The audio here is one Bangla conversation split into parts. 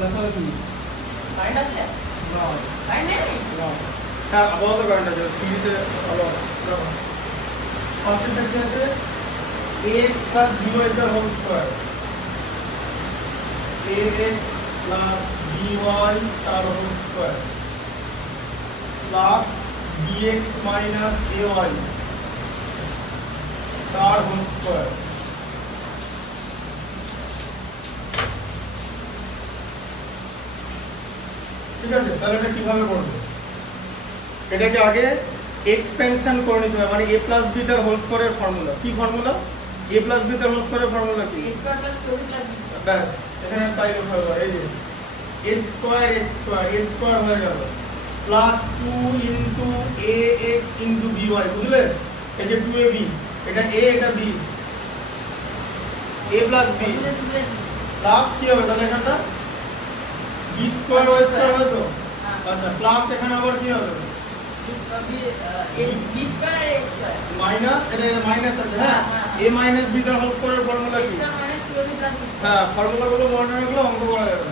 দেখো কি কারেন্ট আছে না কারেন্ট নেই না হ্যাঁ আপাতত কারেন্ট আছে সিরিজে আলো দেখো ফার্স্ট কি আছে ax plus by the whole square ax plus by তার whole square plus bx minus ay তার whole square ঠিক আছে তাহলে এটা কিভাবে করব এটাকে আগে এক্সপেনশন করে নিতে হবে মানে a plus b তার হোল স্কয়ারের ফর্মুলা কি ফর্মুলা a plus b তার হোল স্কয়ারের ফর্মুলা কি a square plus 4b plus b square ব্যাস এখানে পাই লিখতে হবে এই যে a স্কয়ার x স্কয়ার হয়ে গেল plus 2 into ax into by বুঝলে এই যে 2ab এটা a এটা b a plus b plus কি হবে তাহলে এখানটা b স্কয়ার y স্কয়ার হবে তো আচ্ছা প্লাস এখানে আবার কি হবে b square a square minus এটা মাইনাস আছে হ্যাঁ a মাইনাস b তার হোল স্কয়ারের ফর্মুলা কি মাইনাস 2b প্লাস b হ্যাঁ ফর্মুলাগুলো মনে রাখলে অঙ্ক করা যাবে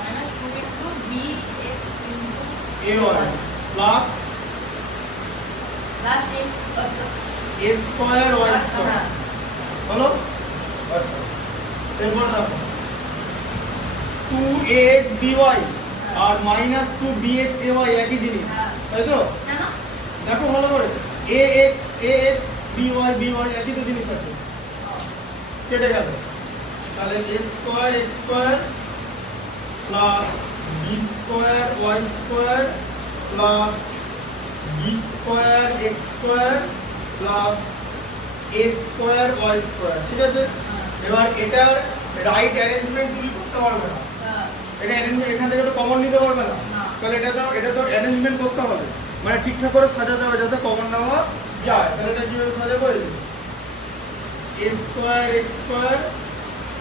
minus 2 into bx into a1 plus plus x a square y square হলো আচ্ছা এরপর দেখো 2ax by R minus 2bx ay একই জিনিস তাই তো কেন দেখো ভালো করে ax by একই তো জিনিস আছে কেটে গেল তাহলে a square x square plus b square y square plus b square x square plus a square y square ঠিক আছে এবার এটার রাইট অ্যারেঞ্জমেন্ট তুমি করতে পারবে না এটা অ্যারেঞ্জমেন্ট এখান থেকে তো কমন নিতে পারবে না তাহলে এটা তো অ্যারেঞ্জমেন্ট করতে হবে মানে ঠিকঠাক করে সাজাতে হবে যাতে কমন নেওয়া যায় তাহলে এটা কিভাবে সাজাবো a square x square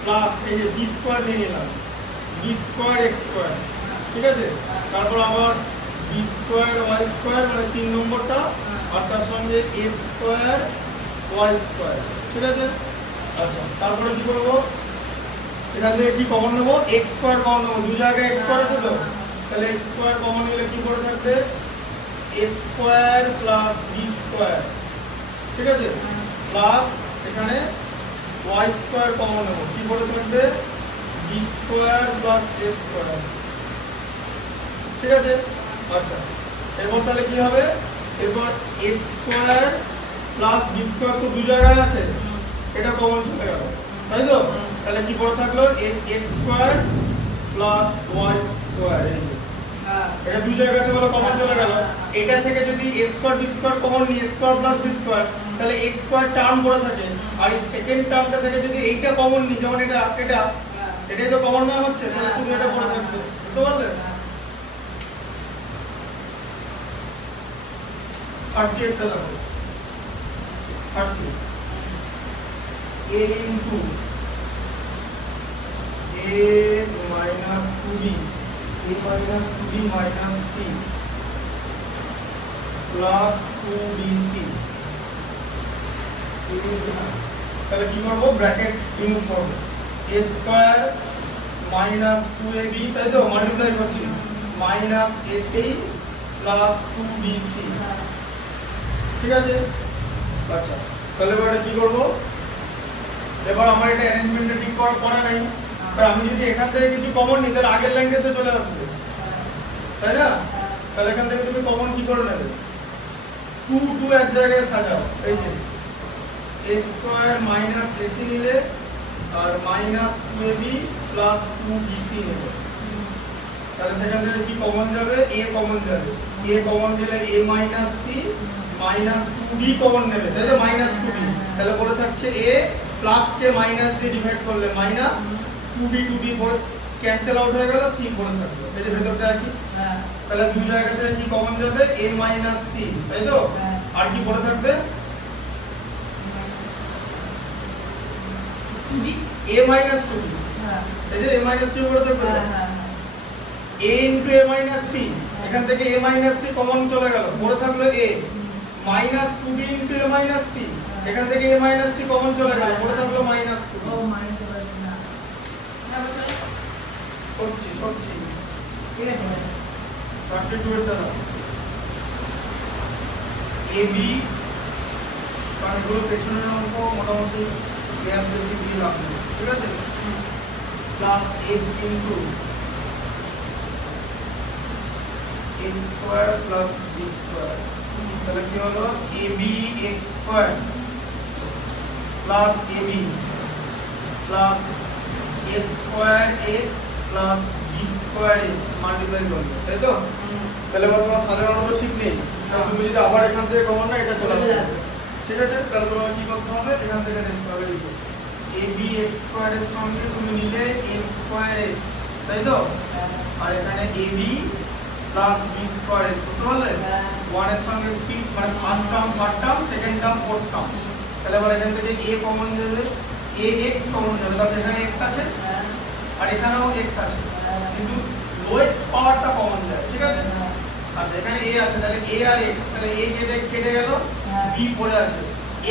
plus এই যে b স্কয়ার নিয়ে নিলাম b স্কয়ার x স্কয়ার ঠিক আছে তারপর আবার b স্কয়ার y স্কয়ার মানে 3 নম্বরটা আর তার সঙ্গে a স্কয়ার y স্কয়ার ঠিক আছে আচ্ছা তারপরে কি করব এখান থেকে কি কমন নেব x স্কয়ার কমন নেব দুই জায়গায় x স্কয়ার আছে তো তাহলে x স্কয়ার কমন নিলে কি পড়ে থাকবে a square plus b square ঠিক আছে প্লাস এখানে y স্কয়ার কমন নেব কি পড়ে থাকবে b square plus a square ঠিক আছে আচ্ছা এরপর তাহলে কি হবে এরপর a square plus b square তো দুই জায়গায় আছে এটা কমন চলে গেল তাই তো তাহলে কি পড়ে থাকলো x square plus y square এটা দুই জায়গা আছে বলে কমন চলে গেল এটা থেকে যদি a square b square common নিই a square plus b square তাহলে x স্কয়ার টার্ম পড়ে থাকে আর এই সেকেন্ড টার্মটা থেকে যদি এইটা কমন নিই যেমন এটাই তো কমন না হচ্ছে তাহলে শুধু এটা পড়ে থাকবে বুঝতে পারলে 38 টা দেখো 30 a into a minus 2b a minus 2b minus c plus 2bc তাহলে কি করব ব্র্যাকেট রিমুভ করব a স্কয়ার minus 2ab তাই তো মাল্টিপ্লাই করছি minus ac plus 2bc ঠিক আছে আচ্ছা তাহলে এবারে কি করব এবার আমার এটা অ্যারেঞ্জমেন্টটা ঠিক করা নাই আর আমি যদি এখান থেকে কিছু কমন নিই তাহলে আগের লাইনটা তো চলে আসবে তাই না তাহলে এখান থেকে তুমি কমন কি করে নেবে 2 2 এক জায়গায় সাজাও এই যে a স্কয়ার মাইনাস ac নিলে আর মাইনাস 2ab প্লাস 2bc নেবে তাহলে সেখান থেকে কি কমন যাবে a কমন যাবে a কমন দিলে a minus c minus 2b common নেবে তাই তো মাইনাস 2b তাহলে পড়ে থাকছে a প্লাস কে মাইনাস দিয়ে ডিভাইড করলে মাইনাস 2b পড়ে ক্যান্সেল আউট হয়ে গেল c পড়ে থাকবে এই যে ভেতরটা কি তাহলে দুই জায়গা থেকে কি কমন যাবে a মাইনাস c তাই তো আর কি পড়ে থাকবে a মাইনাস 2b এই যে a মাইনাস 2 পড়ে থাকবে a into a minus c এখান থেকে a minus c কমন চলে গেল পড়ে থাকলো a minus 2b into a minus c এখান থেকে a minus c কমন চলে গেল পড়ে থাকলো minus 2 ও মাইনাস চলে না সরছি ঠিক আছে 32 এর দ্বারা এবি কারণগুলো পেছনের অঙ্ক মোটামুটি গ্যাপ বেশি দিয়ে রাখবে, ঠিক আছে, plus X into X square plus B square, তাহলে কি হলো AB X square plus AB plus A square X plus B square X multiply করবে, তাই তো? তাহলে এবার তোমার সাধারণত ঠিক নেই, তুমি যদি আবার এখান থেকে কমন না এটা চলে আসবে, ঠিক আছে? তাহলে তোমার কি করতে হবে, এখান থেকে দেখতে হবে লিখো এবি এক্স স্কোয়ার এর সঙ্গে তুমি নিলে এ স্কোয়ার এক্স, তাই তো? আর এখানে AB plus B square X, বুঝতে পারলে? 1 এর সঙ্গে 3 মানে first term third term second term fourth term, তাহলে এবার এখান থেকে এ কমন যাবে, এ এক্স কমন যাবে, তাহলে এখানে এক্স আছে আর এখানেও এক্স আছে, কিন্তু লোয়েস্ট পাওয়ারটা কমন যায়, ঠিক আছে? আচ্ছা এখানে a আছে, তাহলে a আর x, তাহলে a কেটে গেল, b পড়ে আছে,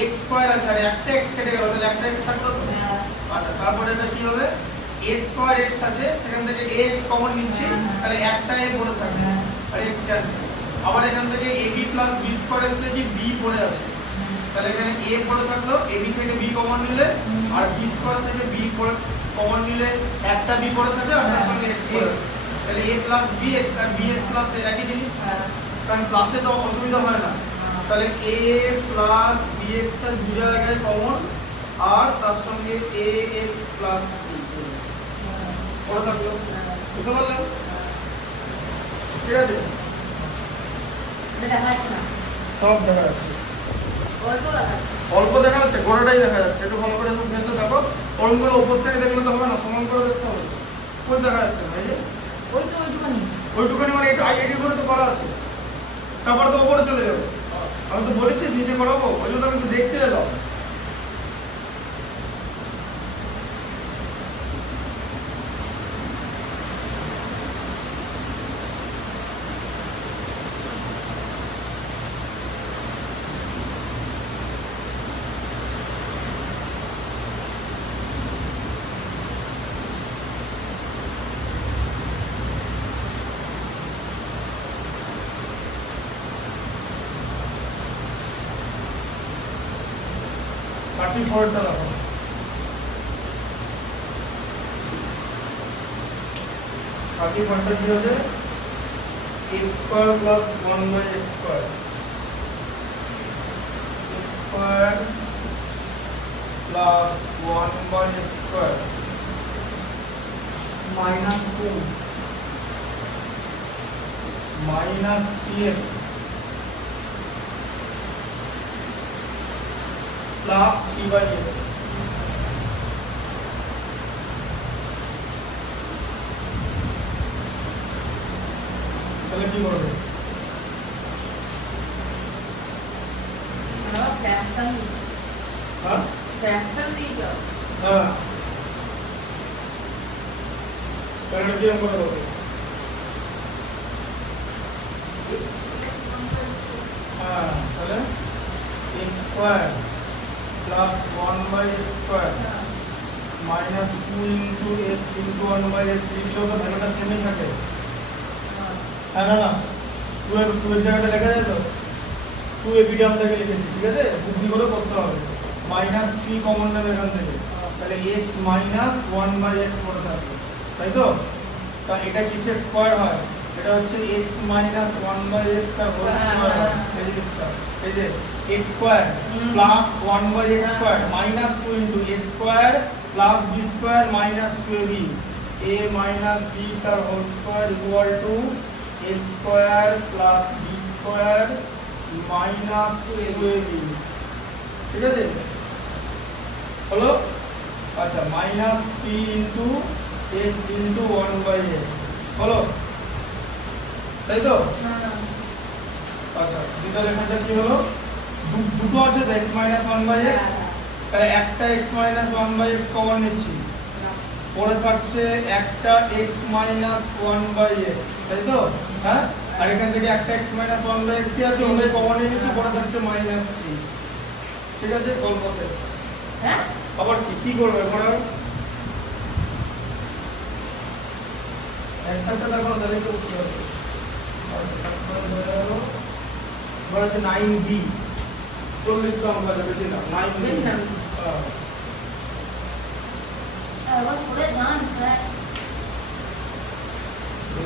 x স্কয়ার আছে আর একটা x কেটে গেল, তাহলে একটা x থাকলো তো। আচ্ছা তারপরে এটা কি হবে, a স্কয়ার x আছে, সেখান থেকে ax কমন নিচ্ছি, তাহলে একটা a পড়ে থাকবে আর x ক্যান্সেল। আবার এখান থেকে ab + b স্কয়ার x থেকে b পড়ে আছে, তাহলে এখানে a পড়ে থাকলো, ab থেকে b কমন নিলে আর b স্কয়ার থেকে b কমন নিলে একটা b পড়ে থাকে আর তার সঙ্গে x পড়ে আছে, তাহলে a প্লাস bx আর bx প্লাস a একই জিনিস, কারণ প্লাসে তো অসুবিধা হয় না, তাহলে a প্লাস bx টা দু জায়গায় কমন আর তার সঙ্গে ax প্লাস b পড়ে থাকলো, বুঝতে পারলেন? ঠিক আছে, এটা দেখাচ্ছে না সব দেখা যাচ্ছে, অল্প দেখাচ্ছে অল্প দেখা যাচ্ছে, গোড়াটাই দেখা যাচ্ছে, একটু ভালো করে ভেতরে দেখো, অঙ্কগুলো উপর থেকে দেখলে তো হবে না, সমান করে দেখতে হবে, কই দেখা যাচ্ছে না, এই যে ওই তো ওইটুখানি ওইটুখানি মানে একটু আইআইডি করে তো করা আছে, তারপর তো উপরে চলে যাবে, আমি তো বলেছি নিচে করাবো, ওই জন্য আমি তো দেখতে এলাম। থার্টি ফোরটা দেখো, থার্টি ফোরটা কি হবে, x square plus 1/x square, x square plus 1/x square minus 2 minus 3x plus 3/x, তাহলে কি করবে, আমরা ফ্র্যাকশন হ্যাঁ দিয়ে যাও হ্যাঁ তাহলে কি অঙ্ক করবে, হ্যাঁ তাহলে x square plus 1/x square minus 2 into x into 1/x লিখলেও তো ভ্যালুটা সেমই থাকে, হ্যাঁ না না 2 এর জায়গাটা লেখা যায় তো, 2 এ বি টার্মটাকে লিখেছি, ঠিক আছে, বুদ্ধি করে করতে হবে, মাইনাস 3 কমন নেবে এখান থেকে, তাহলে x মাইনাস 1/x পড়ে থাকবে, তাই তো? তা এটা কিসের স্কয়ার হয়, এটা হচ্ছে x মাইনাস 1/x তার হোল স্কয়ার হয়, এই জিনিসটা, এই যে x square plus 1/x square minus 2 into a square plus b square minus 2ab, a minus b তার whole square equal to a square plus b square minus 2ab, ঠিক আছে, হলো? আচ্ছা minus 3 into x into 1/x হলো, তাই তো? আচ্ছা দুটো লেখাটা কি হলো, দুটো আছে তো x মাইনাস 1/x, তাহলে একটা x মাইনাস 1/x কমন নিচ্ছি, পরে থাকছে একটা x মাইনাস 1/x, তাই তো? হ্যাঁ আর এখান থেকে একটা x মাইনাস 1/x কি আছে ওটাই কমন নিয়ে নিচ্ছি, পরে থাকছে মাইনাস 3, ঠিক আছে, গল্প শেষ। হ্যাঁ আবার কি করবে পরে, অ্যান্সারটা দেখো তাহলে একটু কি হবে। আচ্ছা তারপরে হয়ে গেল এবার হচ্ছে 9b 40 টা অঙ্ক আছে বেশি না 9b বেশি না, বেশি না। এবার সরে যান স্যার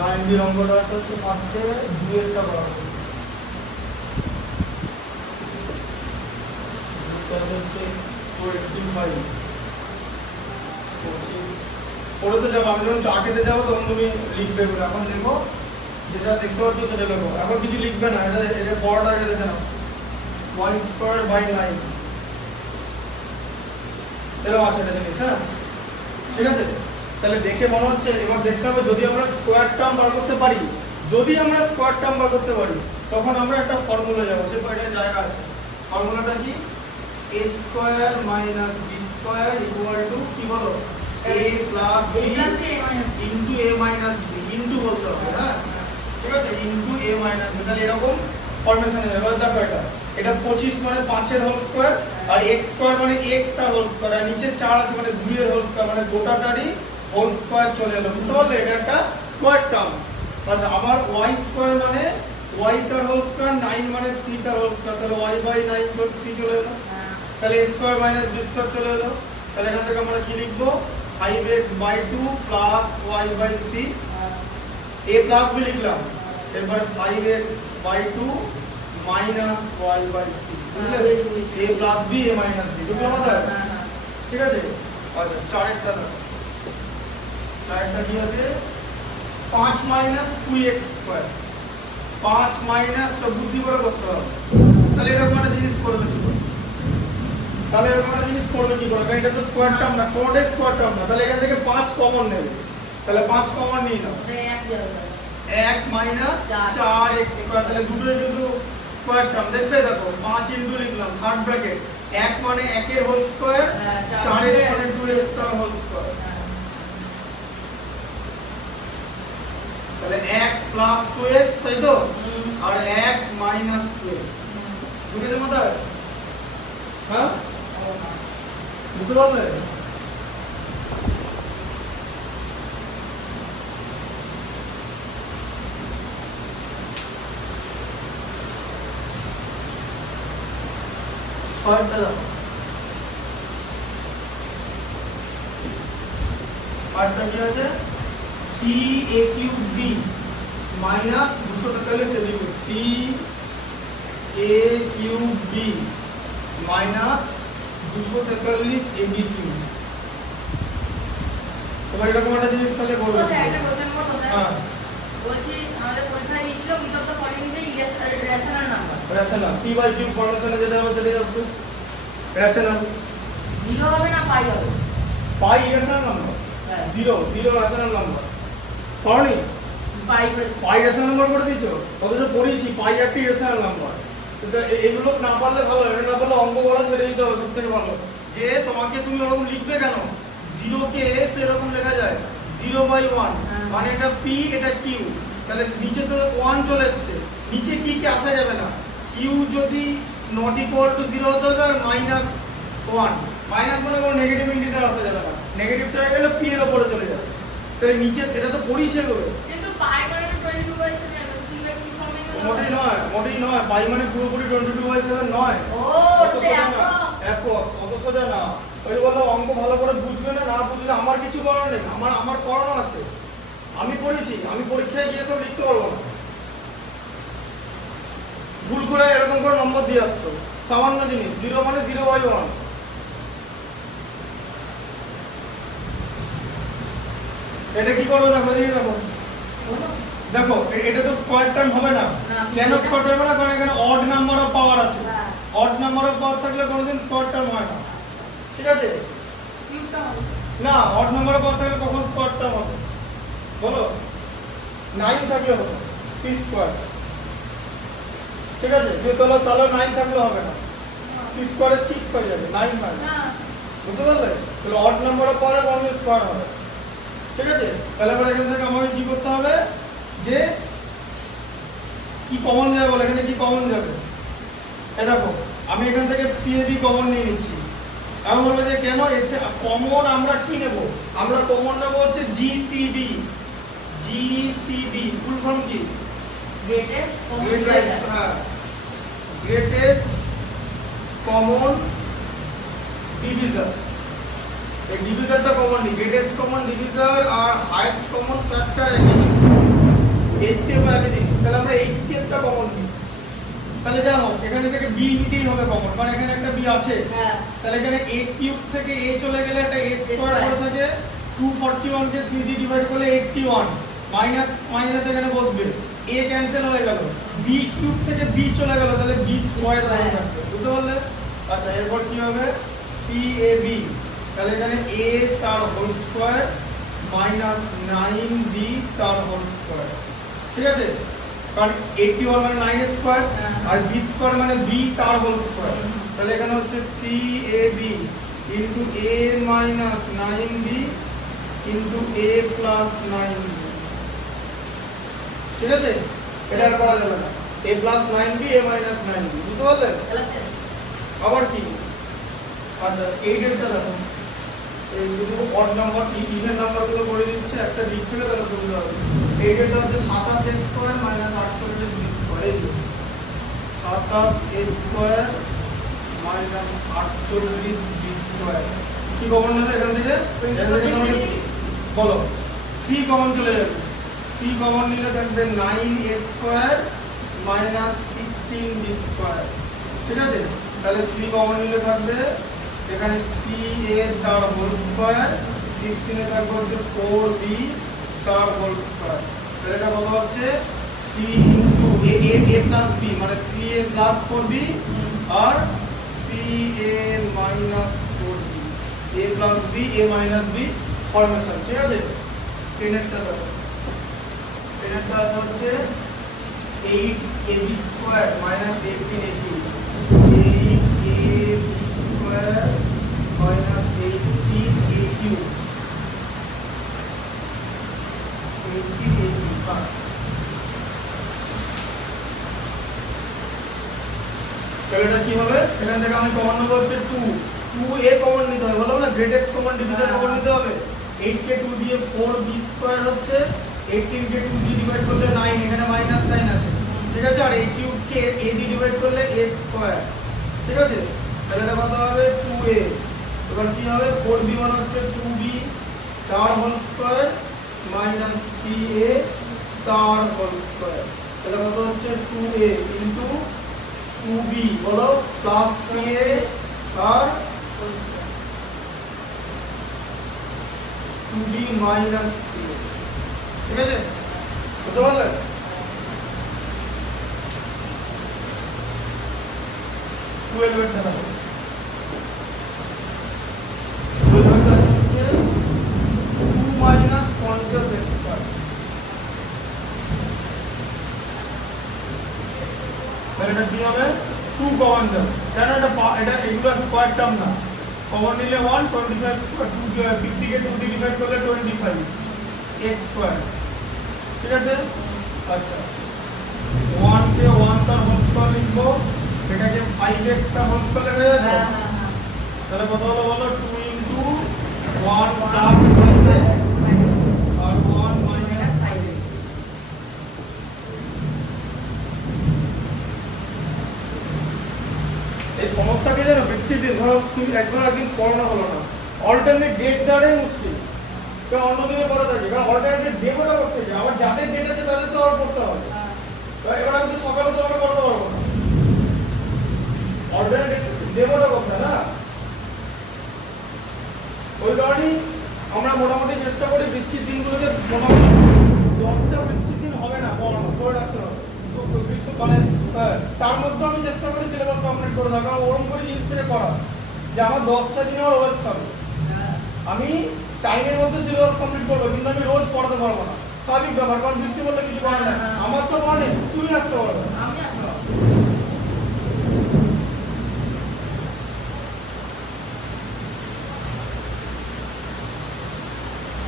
9b অঙ্কটা হচ্ছে ফার্স্টে 2 এরটা করা হবে। এটা হচ্ছে 25 পরে তো যাবো, আমি যখন চার্টেতে যাবো তখন তুমি লিখবে বলে। এখন দেখো যেটা দেখতে পাচ্ছ সেটা লেখো, এখন কিছু লিখবে না, এটা পড়াটা আগে দেখে নাও। y স্কয়ার বাই 9 এরকম আছে এটা জিনিস, হ্যাঁ ঠিক আছে। তাহলে দেখে মনে হচ্ছে এবার দেখতে হবে যদি আমরা স্কোয়ার টার্ম বার করতে পারি, যদি আমরা স্কোয়ার টার্ম বার করতে পারি তখন আমরা একটা ফর্মুলা যাবো, সে কয়টা জায়গা আছে। ফর্মুলাটা কি? a square minus b square equal two কি বলো a plus b into a minus b into বলতে হবে, হ্যাঁ ঠিক আছে, ইনটু a মাইনাস b। তাহলে এরকম ফরমেশনে যাবে। দেখো এটা 25 মানে 5 এর হোল স্কয়ার আর x স্কয়ার মানে x তার হোল স্কয়ার আর নিচে 4 আছে মানে 2 এর হোল স্কয়ার মানে গোটাটারই হোল স্কয়ার চলে এলো, বুঝতে পারলে? এটা একটা স্কয়ার টার্ম। আচ্ছা আবার y স্কয়ার মানে y তার হোল স্কয়ার 9 মানে 3 তার হোল স্কয়ার, তাহলে y বাই 9 তো 3 চলে এলো, তাহলে a square minus b square চলে এলো। তাহলে এখান থেকে আমরা কি লিখবো 5x by 2 plus y by 3 a plus b লিখলাম, এরপরে 5x by 2 minus y by 3 বুঝলে? a plus b a minus b বুঝলে আমাদের? ঠিক আছে। আচ্ছা চারেরটা কি আছে 5 মাইনাস 2x স্কয়ার, 5 মাইনাস সব বুদ্ধি করে করতে হবে। তাহলে এরকম একটা জিনিস করবে কি করে? তাহলে এরকম একটা জিনিস করবে কি করে? কারণ এটা তো স্কয়ার টার্ম না, কোনটাই স্কয়ার টার্ম না। তাহলে এখান থেকে 5 কমন নেবে, তাহলে 5 কমন নিয়ে নাও, 1 মাইনাস 4x স্কয়ার, তাহলে দুটোই কিন্তু স্কয়ার টার্ম। দেখবে দেখো 5 ইনটু লিখলাম থার্ড ব্র্যাকেট 1 মানে 1 এর হোল স্কয়ার 4x মানে 2x তার হোল স্কয়ার, তাহলে 1 প্লাস 2x তাই তো, আর 1 মাইনাস 2x বুঝেছো মাথায়? হ্যাঁ বুঝতে পারলে? ছয়টা দেখো, ছয়টা কি আছে 3a কিউব b মাইনাস 243 এ লিখো 3a cube b minus 243 ab cube. তোমার এরকম একটা জিনিস তাহলে বলবে। একটা কোশ্চেন করব স্যার। হ্যাঁ বলছি আমাদের পরীক্ষায় দিয়েছিল bit of the following is rational number. Rational p by q ফর্মেশনে যেটা হবে সেটাই আসবে রেশনাল। 0 হবে না পাই হবে? পাই রেশনাল নাম্বার, 0 রেশনাল নাম্বার পড়নি? পাই রেশনাল নাম্বার করে দিয়েছো, অথচ পড়িয়েছি পাই একটি রেশনাল নাম্বার। কিন্তু এইগুলো না পারলে ভালো, এটা না পারলে অঙ্ক করা ছেড়ে দিতে হবে সব থেকে ভালো। যে তোমাকে তুমি ওরকম লিখবে কেন, 0 কে তো এরকম লেখা যায় 0 বাই 1 মানে এটা p এটা q, তাহলে নিচে তো 1 চলে এসেছে, নিচে কি কে আসা যাবে না, q যদি নট ইকুয়াল টু 0 হতে হবে আর মাইনাস 1 মাইনাস মানে কোনো নেগেটিভ ইন্টিজার আসা যাবে না, নেগেটিভটা হয়ে গেলে p এর উপরে চলে যাবে। তাহলে নিচে এটা তো পড়িয়েছে গো, কিন্তু পাই মানে 22/7 কি ফর্মে গেল? মোটেই নয় পাই মানে পুরোপুরি 22/7 নয়। ও অত সোজা না, অত সোজা না। ওই বললাম অঙ্ক ভালো করে বুঝবে না, না বুঝলে আমার কিছু করার নেই, আমার পড়ানো আছে, আমি পড়েছি, আমি পরীক্ষায় গিয়ে সব লিখতে পারবো না। ভুল করে এরকম করে নম্বর দিয়ে আসছো, সামান্য জিনিস 0 মানে 0/1। এটা কি করবো দেখো, দেখো দেখো এটা তো স্কয়ার টার্ম হবে না। কেন স্কয়ার টার্ম হবে না? কারণ এখানে অড নাম্বার অফ পাওয়ার আছে, অড নাম্বার অফ পাওয়ার থাকলে কোনোদিন স্কয়ার টার্ম হয় না, ঠিক আছে? কিউবটা হবে না, অড নাম্বার অফ পাওয়ার থাকলে কখন স্কয়ার টার্ম হবে বলো? 9 থাকলে হবে 3 স্কয়ার, ঠিক আছে? তাহলে 9 থাকলে হবে না, 3 স্কয়ারে 6 হয়ে যাবে, 9 হয় না, বুঝতে পারলে? তাহলে অড নাম্বার অফ পাওয়ারে কোনোদিন স্কয়ার হবে, ঠিক আছে? তাহলে এবার এখান থেকে আমাকে কি করতে হবে, যে কি কমন যাবে বলে, এখানে কি কমন যাবে? এই দেখো আমি এখান থেকে 3ab কমন নিয়ে নিচ্ছি। আমি বলবো যে কেন কমন আমরা কি নেব, আমরা কমন নেব হচ্ছে gcd, জিসিডি ফুল ফর্ম কি? Greatest common greatest, Deviser. হ্যাঁ, গ্রেটেস্ট কমন ডিভিজার। এই ডিভিজারটা কমন নেই, গ্রেটেস্ট কমন ডিভিজার আর হাইয়েস্ট কমন ফ্যাক্টর একই জিনিস, এইচসিএফ একই জিনিস। তাহলে আমরা এইচসিএফটা কমন নিই, তাহলে যা হোক এখানে থেকে বি নিতেই হবে কমন, কারণ এখানে একটা বি আছে। হ্যাঁ তাহলে এখানে a কিউব থেকে a চলে গেলে একটা a স্কয়ার করে থাকে, 241 কে 3 দিয়ে ডিভাইড করলে 81, মাইনাস মাইনাস এখানে বসবে, a ক্যান্সেল হয়ে গেল, b কিউব থেকে b চলে গেল, তাহলে b স্কয়ার করে থাকবে, বুঝতে পারলে? আচ্ছা, এরপর কি হবে? 3ab, তাহলে এখানে a তার হোল স্কয়ার মাইনাস 9b তার হোল স্কয়ার, ঠিক আছে? কারণ 81 মানে 9 স্কয়ার আর b স্কয়ার মানে b তার হোল স্কয়ার, তাহলে এখানে হচ্ছে 3ab into a minus 9b into a plus 9b, ঠিক আছে? এটা আর করা যাবে না, a plus 9b a minus 9b, বুঝতে পারলে? আবার কি? আচ্ছা, এই ডেটটা দেখো, এই শুধু অড নাম্বার ইভেন নাম্বারগুলো করে দিচ্ছে একটা দিক থেকে, তাহলে সুবিধা হবে। এই ডেটটা হচ্ছে 27 স্কয়ার মাইনাস 48 বি স্কয়ার, এই যে 27 স্কয়ার মাইনাস 48 বি স্কয়ার। কি কমন নেবে এখান থেকে? বলো, 3 কমন চলে যাবে, 3 কমন নিলে থাকবে 9 স্কয়ার মাইনাস 16 বি স্কয়ার, ঠিক আছে? তাহলে 3 কমন নিলে থাকবে এখানে 3a তার হোল স্কয়ার, 16 এ থাকবে হচ্ছে 4b তার হোল স্কয়ার, তাহলে এটা কত হচ্ছে 3 ইনটু a প্লাস b মানে 3a প্লাস 4b আর 3a minus 4b, a plus b a minus b formation, ঠিক আছে? টেনেরটা দেখো, টেনেরটা হচ্ছে 8ab square minus 18ab, 8ab square minus 18a cube, 18a, তাহলে এটা কি হবে? এখান থেকে আমি কমন নেব হচ্ছে 2, 2a কমন নিতে হবে, বললাম না গ্রেটেস্ট কমন ডিভিজার কমন নিতে হবে। 8 কে 2 দিয়ে 4b স্কয়ার হচ্ছে, 18 কে 2 দিয়ে ডিভাইড করলে 9, এখানে মাইনাস সাইন আছে, ঠিক আছে? আর a কিউব কে a দিয়ে ডিভাইড করলে a স্কয়ার, ঠিক আছে? তাহলে এটা কত হবে? 2a। এবার কি হবে? 4b মানে হচ্ছে 2b তার হোল স্কয়ার মাইনাস 3a তার হোল স্কয়ার, তাহলে কত হচ্ছে 2a ইনটু 2b, বলো, প্লাস 3a আর 2b মাইনাস 3a, ঠিক আছে? বুঝতে পারলে? টুয়েলভেরটা দেখো, টুয়েলভেরটা হচ্ছে 2 মাইনাস 50 x স্কয়ার, তাহলে এটা কি হবে? 2 কমন যাবে, কেন? এটা এগুলো স্কয়ার টার্ম না, কমন নিলে 1, 25 50 কে 2 দিয়ে ডিভাইড করলে 25 x স্কয়ার, ঠিক আছে? আচ্ছা, 1 কে 1 তার হোল স্কয়ার লিখবো, এটাকে 5x তার হোল স্কয়ার লেখা যাবে, তাহলে কত হলো বলো? 2 ইনটু 1 প্লাস 5x আর 1 মাইনাস 5x। এই সমস্যাকে জানো, বৃষ্টির দিন ধরো তুমি একবার একদিন পড়ানো হলো না, অল্টারনেট ডেট দ্বারাই মুশকিল, কারণ অন্য দিনে পড়া থাকে, কারণ অল্টারনেট ডেটও করতে যায়, আবার যাদের ডেট আছে তাদের তো আবার পড়তে হবে, এবার আমি তো সকালে তো আমরা পড়তে পারবো না, অল্টারনেট ডেমোটা করতে না, ওই কারণেই আমরা মোটামুটি চেষ্টা করি বৃষ্টির দিনগুলোতে মোটামুটি 10টা বৃষ্টির দিন হবে না পড়ানো, করে রাখতে হবে, মানে তার মধ্যে আমি চেষ্টা করি সিলেবাস কমপ্লিট করে দেওয়া, কারণ ওরকম করে জিনিস থেকে করা যে আমার 10টা দিন আমার ওয়েস্ট হবে, আমি টাইমের মধ্যে সিলেবাস কমপ্লিট করবো, কিন্তু আমি রোজ পড়াতে পারবো না, স্বাভাবিক ব্যাপার, কারণ বৃষ্টি বললে কিছু করার নেই, আমার তো মানে তুমি আসতে পারবে, আমি আসবো।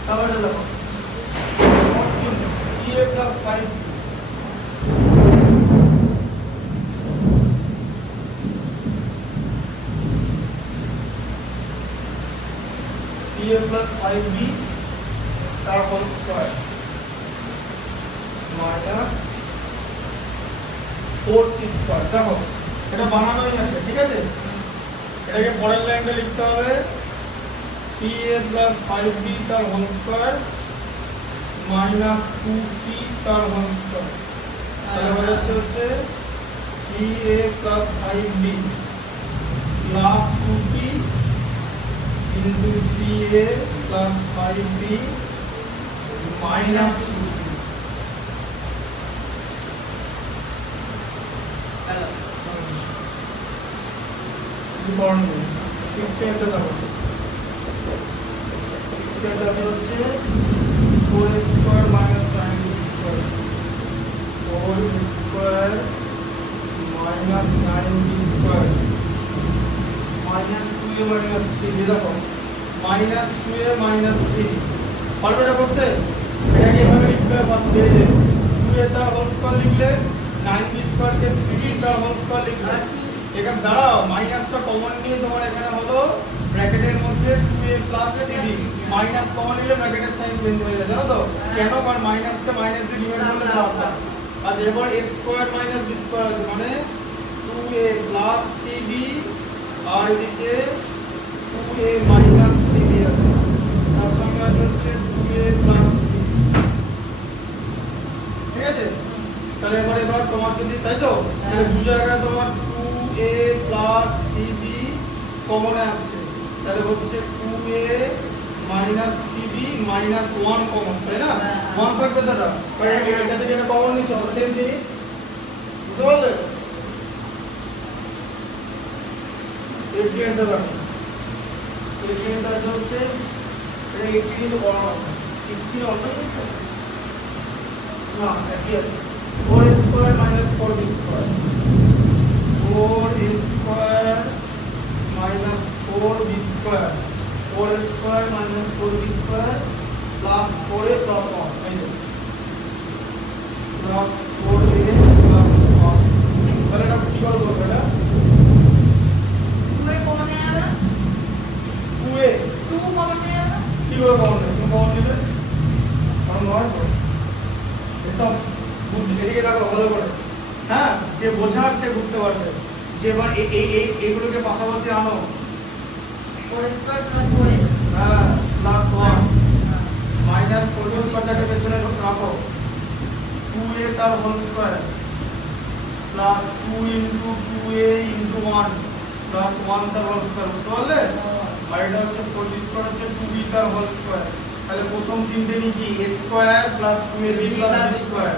তাহলে দেখো CA plus 5 CA plus 5B তার whole square, minus 4c square. দেখো এটা বানানোই আছে, ঠিক আছে? এটাকে পরের লাইনটা লিখতে হবে 3a plus 5b তার হোল স্কয়ার মাইনাস 2c তার হোল স্কয়ার। তাহলে হচ্ছে 3a plus 5b plus 2c into 3a plus 5b minus 2c। বর্ণ 16 টা দাও, 16 টা হচ্ছে 4 square minus 9 square, 4 square minus 9 square minus 2a minus 3। দেখো মাইনাস 2a মাইনাস 3 পারবে এটা করতে? এটাকে এভাবে লিখতে হবে ফার্স্ট পেজে 2a তার হোল স্কয়ার লিখলে 9b স্কয়ার কে 3b তার হোল স্কয়ার লিখলে এখানে দাঁড়াও মাইনাসটা কমন নিয়ে তোমার এখানে হলো ব্র্যাকেটের মধ্যে 2a plus 3b minus common নিলে ব্র্যাকেটের সাইন চেঞ্জ হয়ে যায়, জানো তো কেন? কারণ মাইনাসকে মাইনাস দিয়ে ডিভাইড করলে প্লাস হয়। আর এবার a square minus b square আছে মানে 2a প্লাস 3b আর এদিকে 2a মাইনাস 3b আছে, তার সঙ্গে আছে হচ্ছে 2a প্লাস 3। ঠিক আছে? তাহলে এবার তোমার যদি তাই তো তাহলে দু জায়গায় তোমার 2a প্লাস 3b কমনে আসছে, তাহলে হচ্ছে 2a minus 3b minus 1 common, তাই না? 1 থাকবে দাদা, কারণ এটা থেকে এটা কমন নিচ্ছে সেম জিনিস, বুঝতে পারলে? এটিএনটা রাখো, এটিএনটা হচ্ছে এটা 80 কিন্তু বড় হবে 16 অল্প না একই আছে 4 square minus 4b square 4 square minus 4b square 4 square minus 4b square plus 4a plus 1 এই যে প্লাস 4a প্লাস 1। তাহলে এটা কি করব? এটা 2 কমন নেওয়া যাবে না? 2a 2 কমন নেওয়া যাবে না? কি করে কমন নেবে? তুমি কমন নেবে কারণ নয় তো এসব বুদ্ধি এদিকে দেখো ভালো করে, হ্যাঁ যে বোঝার সে বুঝতে পারবে যে এবার এইগুলোকে পাশাপাশি আনো 4 স্কয়ার প্লাস 4a হ্যাঁ প্লাস 1 মাইনাস 4b স্কয়ারটাকে পেছনে রাখো 2a তার whole square plus 2 into 2a into 1 plus 1 তার হোল স্কয়ার, বুঝতে পারলে? আর এটা হচ্ছে 4b স্কয়ার হচ্ছে 2b তার হোল স্কয়ার। তাহলে প্রথম তিনটে নিকি a square plus 2ab plus b square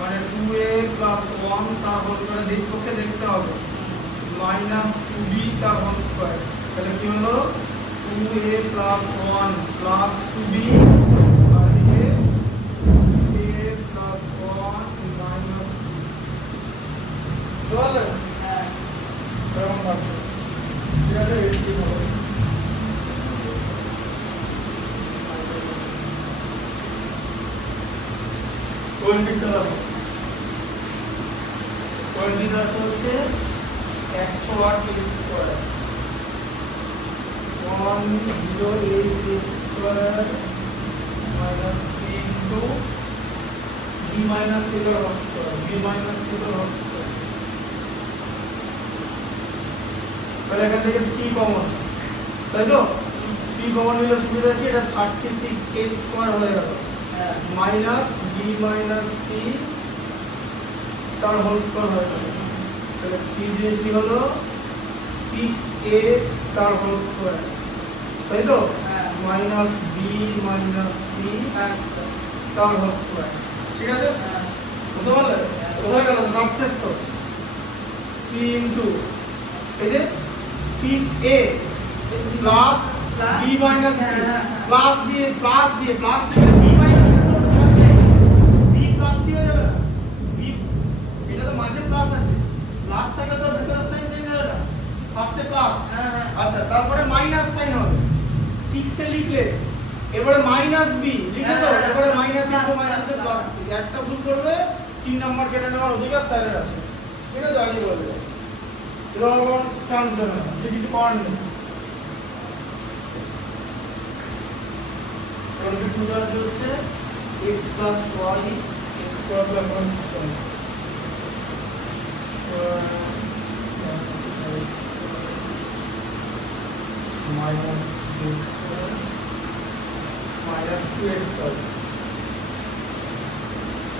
মানে 2a প্লাস 1 তার হোল স্কয়ার দেখতে হবে মাইনাস 2b তার হোল স্কয়ার। তাহলে কি হলো 2a প্লাস 1 প্লাস 2b আর এদিকে 2a প্লাস 1 মাইনাস চলে হ্যাঁ এরকম থাকবে, ঠিক আছে? এটি হবে কোন দিকটা রাখো? কোন দিকটা হচ্ছে 108 square 108 square minus 3 into b minus c এর whole square b minus c এর হোল স্কয়ার। তাহলে এখান থেকে c কমন, তাই তো? c কমন নিলে সুবিধা কি? এটা 36a স্কয়ার হয়ে গেল মাইনাস b মাইনাস c তার হোল স্কয়ার হয়ে গেল। তাহলে 3 দিয়ে কি হলো 6a তার হোল স্কয়ার, তাই তো? মাইনাস b মাইনাস c তার হোল স্কয়ার, ঠিক আছে? বুঝতে পারলে? হয়ে গেল সাকসেস তো 3 ইনটু এই যে 6a plus b minus c plus দিয়ে b minus c b plus c হয়ে যাবে না? b এটা তো মাঝে প্লাস আছে, প্লাস থাকলে তো ভেতরে সাইন চেঞ্জ হবে না, ফার্স্টে প্লাস আচ্ছা তারপরে মাইনাস সাইন হবে 6 এ লিখলে এবারে মাইনাস b লিখে দাও, এবারে মাইনাস ইনটু মাইনাস এর প্লাস একটা ভুল করবে 3 নাম্বার কেটে নেওয়ার অধিকার স্যারের আছে, ঠিক আছে? আগে বলবে এটা কোনো চান্স দেবে না, কিছু করার নেই। এবারে কি হচ্ছে x plus y x square plus 1 square minus 2 square minus 2x square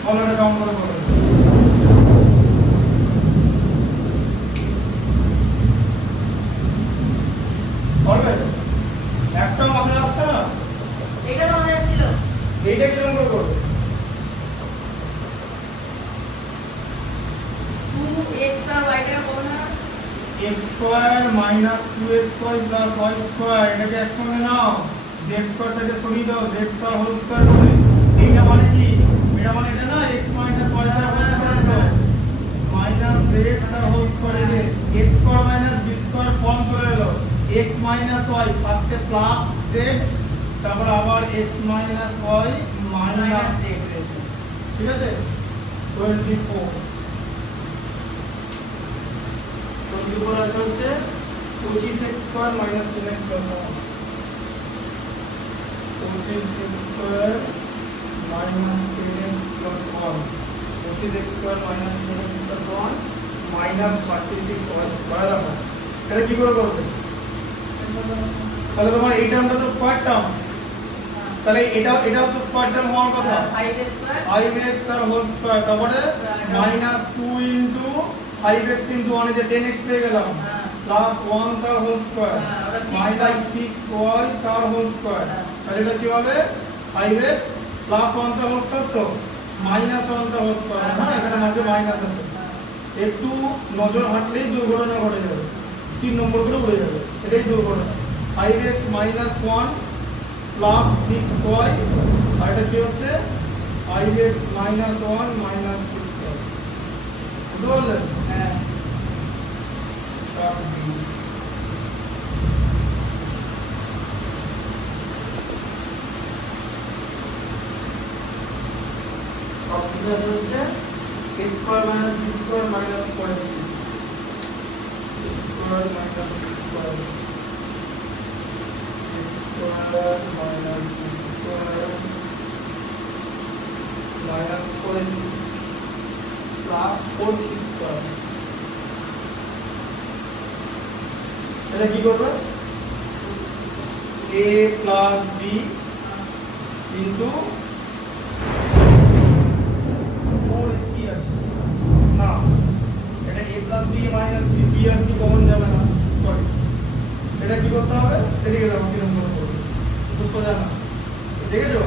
বলটা কাউন্ট করে বলুন বলবে একটা মাথায় আসছে না এটা তো আমাদের ছিল এইটা কিরকম করে করবে 2x আর y টা কত না x square minus 2xy plus y square এটাকে একসঙ্গে নাও z স্কয়ারটাকে সরিয়ে দাও z তার হোল স্কয়ার করে এইটা মানে কি এটা মানে এটা না x মাইনাস y তার হোল স্কয়ার তো মাইনাস z তার হোল স্কয়ার এর a square minus b square form চলে এলো x মাইনাস y ফার্স্টে প্লাস z তারপর আবার x minus y minus z ঠিক আছে 24 24 আছে হচ্ছে 25x square minus 10x plus 1 25x square minus 10x plus 1 25x square minus 10x plus 1 minus 36y square দেখো এটা কি করে করবে তাহলে তোমার এই টার্মটা তো স্কয়ার টার্ম তাহলে এটাও তো স্কয়ার টার্ম হওয়ার কথা 5x স্কয়ার 5x তার হোল স্কয়ার তারপরে মাইনাস 2 ইনটু 5x ইনটু 1 এ 10x পেয়ে গেলাম প্লাস 1 তার হোল স্কয়ার মাইনাস 6y তার হোল স্কয়ার তাহলে এটা কি হবে 5x প্লাস 1 তার হোল স্কয়ার তো মাইনাস 1 তার হোল স্কয়ার না এখানে মাঝে মাইনাস আছে একটু নজর হাঁটলেই দুর্ঘটনা ঘটে যাবে 3 নম্বর করে উড়ে যাবে এটাই দুর্ঘটনা 5x মাইনাস 1 প্লাস 6y আর এটা কি হচ্ছে 5x মাইনাস 1 মাইনাস 6y বুঝতে পারলেন হ্যাঁ start this সব কিছু হচ্ছে a square minus b square minus 4ac square minus b square square minus b square minus 4ac plus 4c square এটা কি করবে a plus b into 4c আছে না এটা a plus b minus b b আর c কমন যাবে না সরি এটা কি করতে হবে এদিকে দেখো কি নম্বর করবে তো সোজা না দেখেছো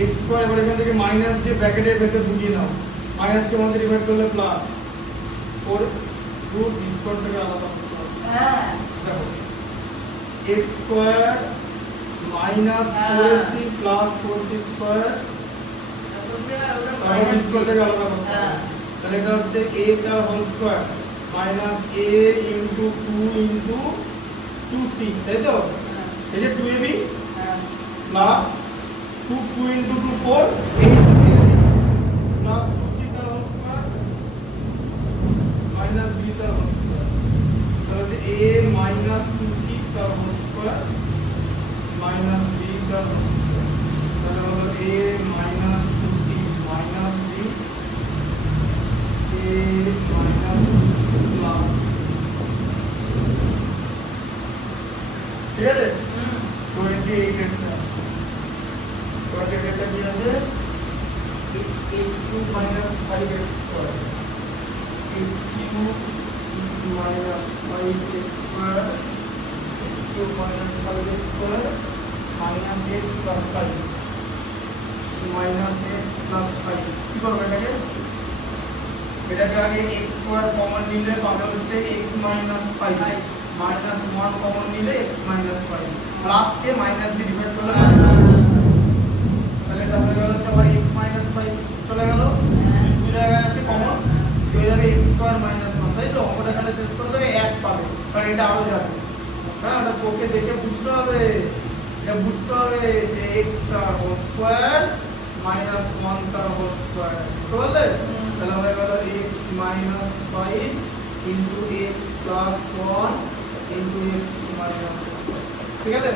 a স্কয়ার এবার এখান থেকে মাইনাস দিয়ে ব্র্যাকেটের ভেতর ঢুকিয়ে নাও মাইনাস কে মধ্যে ডিভাইড করলে প্লাস 4 রুট b স্কয়ার থেকে আলাদা করতে হবে হ্যাঁ দেখো a square minus 4ac plus 4c square তারপর b স্কয়ার থেকে আলাদা করতে হবে তাহলে এটা হচ্ছে a তার whole square minus a into 2 into 2c তাই তো এই যে 2ab plus 2 into 2 4 plus 2c তার হোল স্কয়ার মাইনাস b তার হোল স্কয়ার তাহলে হচ্ছে a মাইনাস 2c তার হোল স্কয়ার মাইনাস b তার হোল স্কয়ার তাহলে হলো a minus 2c minus b a minus 2c plus ঠিক আছে 28 এটা 28 এটা কি আছে x3 minus 5x square x3 minus 5x square x3 minus 5x square minus x plus 5 minus x plus 5 কি করবে এটাকে আগে x স্কয়ার কমন নিলে পাবে হচ্ছে x minus 5 minus 1 কমন নিলে x minus 5 প্লাস কে মাইনাস দিয়ে ডিভাইড করলে তাহলে এটা হয়ে গেল হচ্ছে আবার x minus 5 চলে গেল দুই জায়গায় আছে কমন হয়ে যাবে x স্কয়ার minus 1 তাই তো অঙ্কটা এখানে শেষ করে দেবে 1 পাবে কারণ এটা আরো যাবে হ্যাঁ এটা চোখে দেখে বুঝতে হবে এটা বুঝতে হবে যে x তার হোল স্কয়ার minus 1 তার হোল স্কয়ার বুঝতে পারলে তাহলে হয়ে গেল x minus 5 into x plus 1 into x minus 1 ঠিক আছে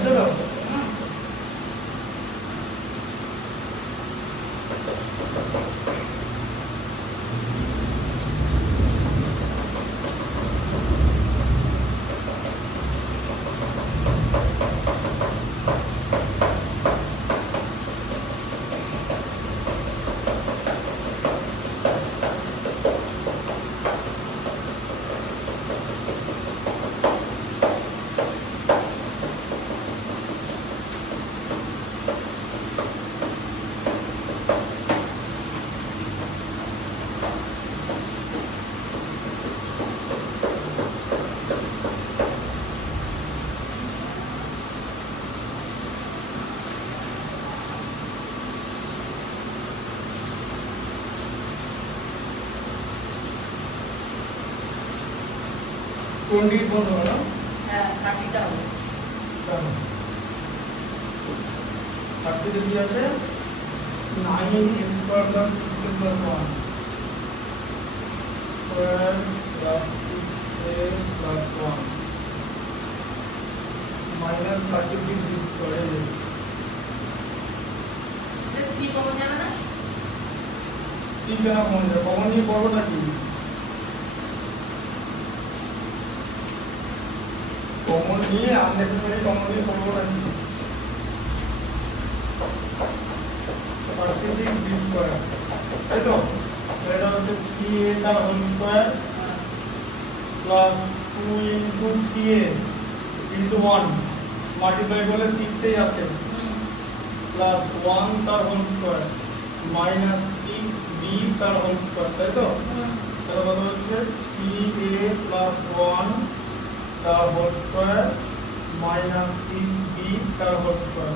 বুঝছো তো? কোন ডিজিট বন্ধ হলো? হ্যাঁ 30 টা হবে 30 তে কি আছে? 9 square plus 6 plus 1 square plus 6a plus 1 minus 36 square. এটা 3 কমন যাবে না? ঠিক আছে, কমন যাবে। কমন নিয়ে করবোটা কি? কমন নিয়ে আননেসেসারি কমন নিয়ে করবোটা কি? 36 b স্কয়ার, তাই তো? এটা হচ্ছে 3a তার whole square plus 2 into 3a into 1 multiply করলে 6 এই আসে প্লাস 1 তার হোল স্কয়ার মাইনাস 6b তার হোল স্কয়ার, তাই তো? তাহলে কত হচ্ছে 3a প্লাস 1 তার হোল স্কয়ার মাইনাস 6b তার হোল স্কয়ার।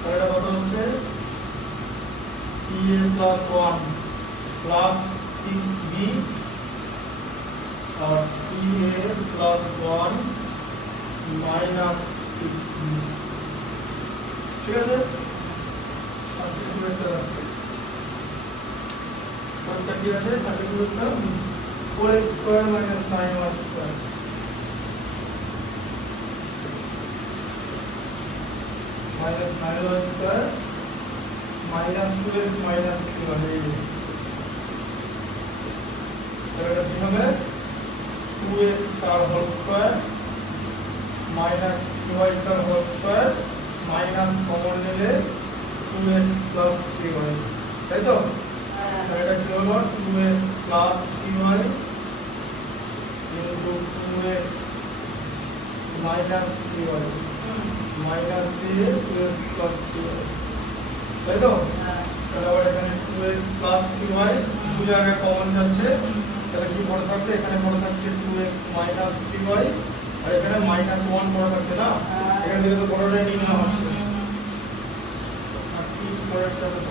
তাহলে এটা কত হচ্ছে 3a প্লাস 1 প্লাস 6b और 3a प्लस 1 माइनस 6b। ठीक है सर? কোনটা কি আছে? 32 টা 4x square minus 9y square minus 9y square minus 2x minus 3y। এটা কি হবে? 2x তার হোল স্কয়ার মাইনাস 3y তার হোল স্কয়ার মাইনাস কমন নিলে 2x প্লাস 3y, তাই তো? এটা কি হলো? 2x plus 3y into 2x minus 3y minus দিয়ে 2x প্লাস 3y, তাই তো? তাহলে আবার এখানে 2x প্লাস 3y দু জায়গায় কমন যাচ্ছে, তাহলে কি পড়ে থাকছে? এখানে পড়ে থাকছে 2x মাইনাস 3y আর এখানে মাইনাস 1 পড়ে থাকছে না? এখান থেকে তো বড়টাই নিয়ে নেওয়া হচ্ছে। আর কি স্কয়ারটা হবে?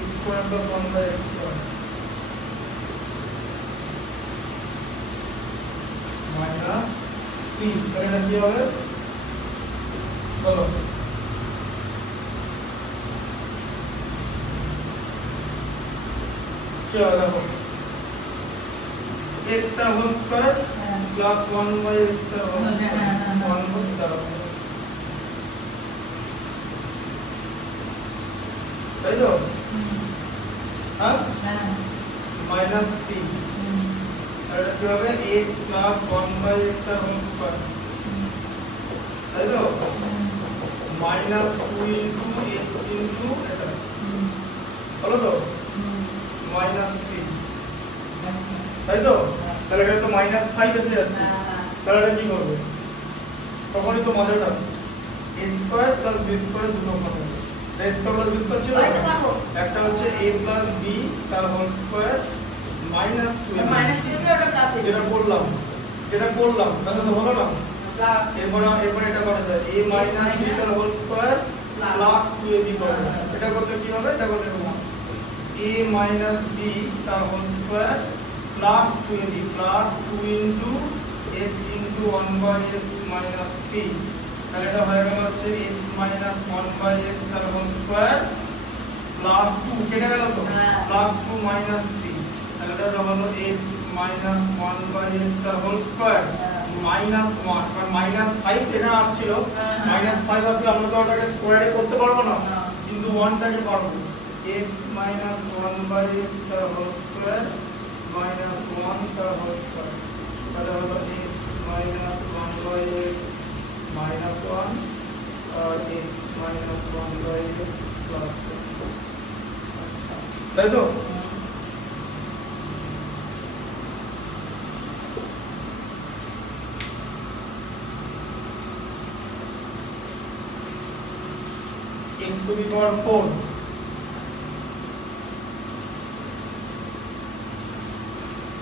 x square plus 1 by x square minus 3। তাহলে এটা কি হবে? বলো। কি হবে দেখো? x তার whole square plus 1 by x তার হোল স্কয়ার 1 বাই তার হোল, তাই তো? হ্যাঁ মাইনাস 3। আর এটা কি হবে? x প্লাস 1 বাই x তার হোল স্কয়ার, তাই তো? মাইনাস 2 ইনটু x ইনটু এটা, বলো তো? মাইনাস 3, তাই তো? তাহলে এটা তো মাইনাস 5 এসে যাচ্ছে। তাহলে এটা কি করবে? তখনই তো মজাটা a square plus b square দুটো কমন হবে। a square plus b square ছিল, একটা হচ্ছে a প্লাস b তার হোল স্কয়ার মাইনাস 2 মাইনাস 2 এর ওটা প্লাস যেটা করলাম তাহলে তো হলো না? প্লাস এরপরে এটা করা যায় a মাইনাস b তার হোল স্কয়ার প্লাস 2ab করা যায়। এটা করতে কি হবে? এটা করতে হবে a মাইনাস b তার whole square plus 2ab plus 2 into x into 1 by x minus 3। তাহলে এটা হয়ে গেল হচ্ছে x মাইনাস 1 বাই x তার হোল স্কয়ার প্লাস 2 কেটে গেল তো প্লাস 2 মাইনাস 3। তাহলে এটা হলো x মাইনাস 1 বাই x তার হোল স্কয়ার মাইনাস ওয়ান কারণ মাইনাস ফাইভ এখানে আসছিল মাইনাস ফাইভ আসলে আমরা তো ওটাকে স্কোয়ারে করতে পারবো না কিন্তু ওয়ানটাকে পারবো x minus one by x তার হোল স্কোয়ার মাইনাস ওয়ান তার হোল স্কোয়ার তাহলে হলো x minus one by x minus one আর x minus one by x plus তাই তো x to the power 4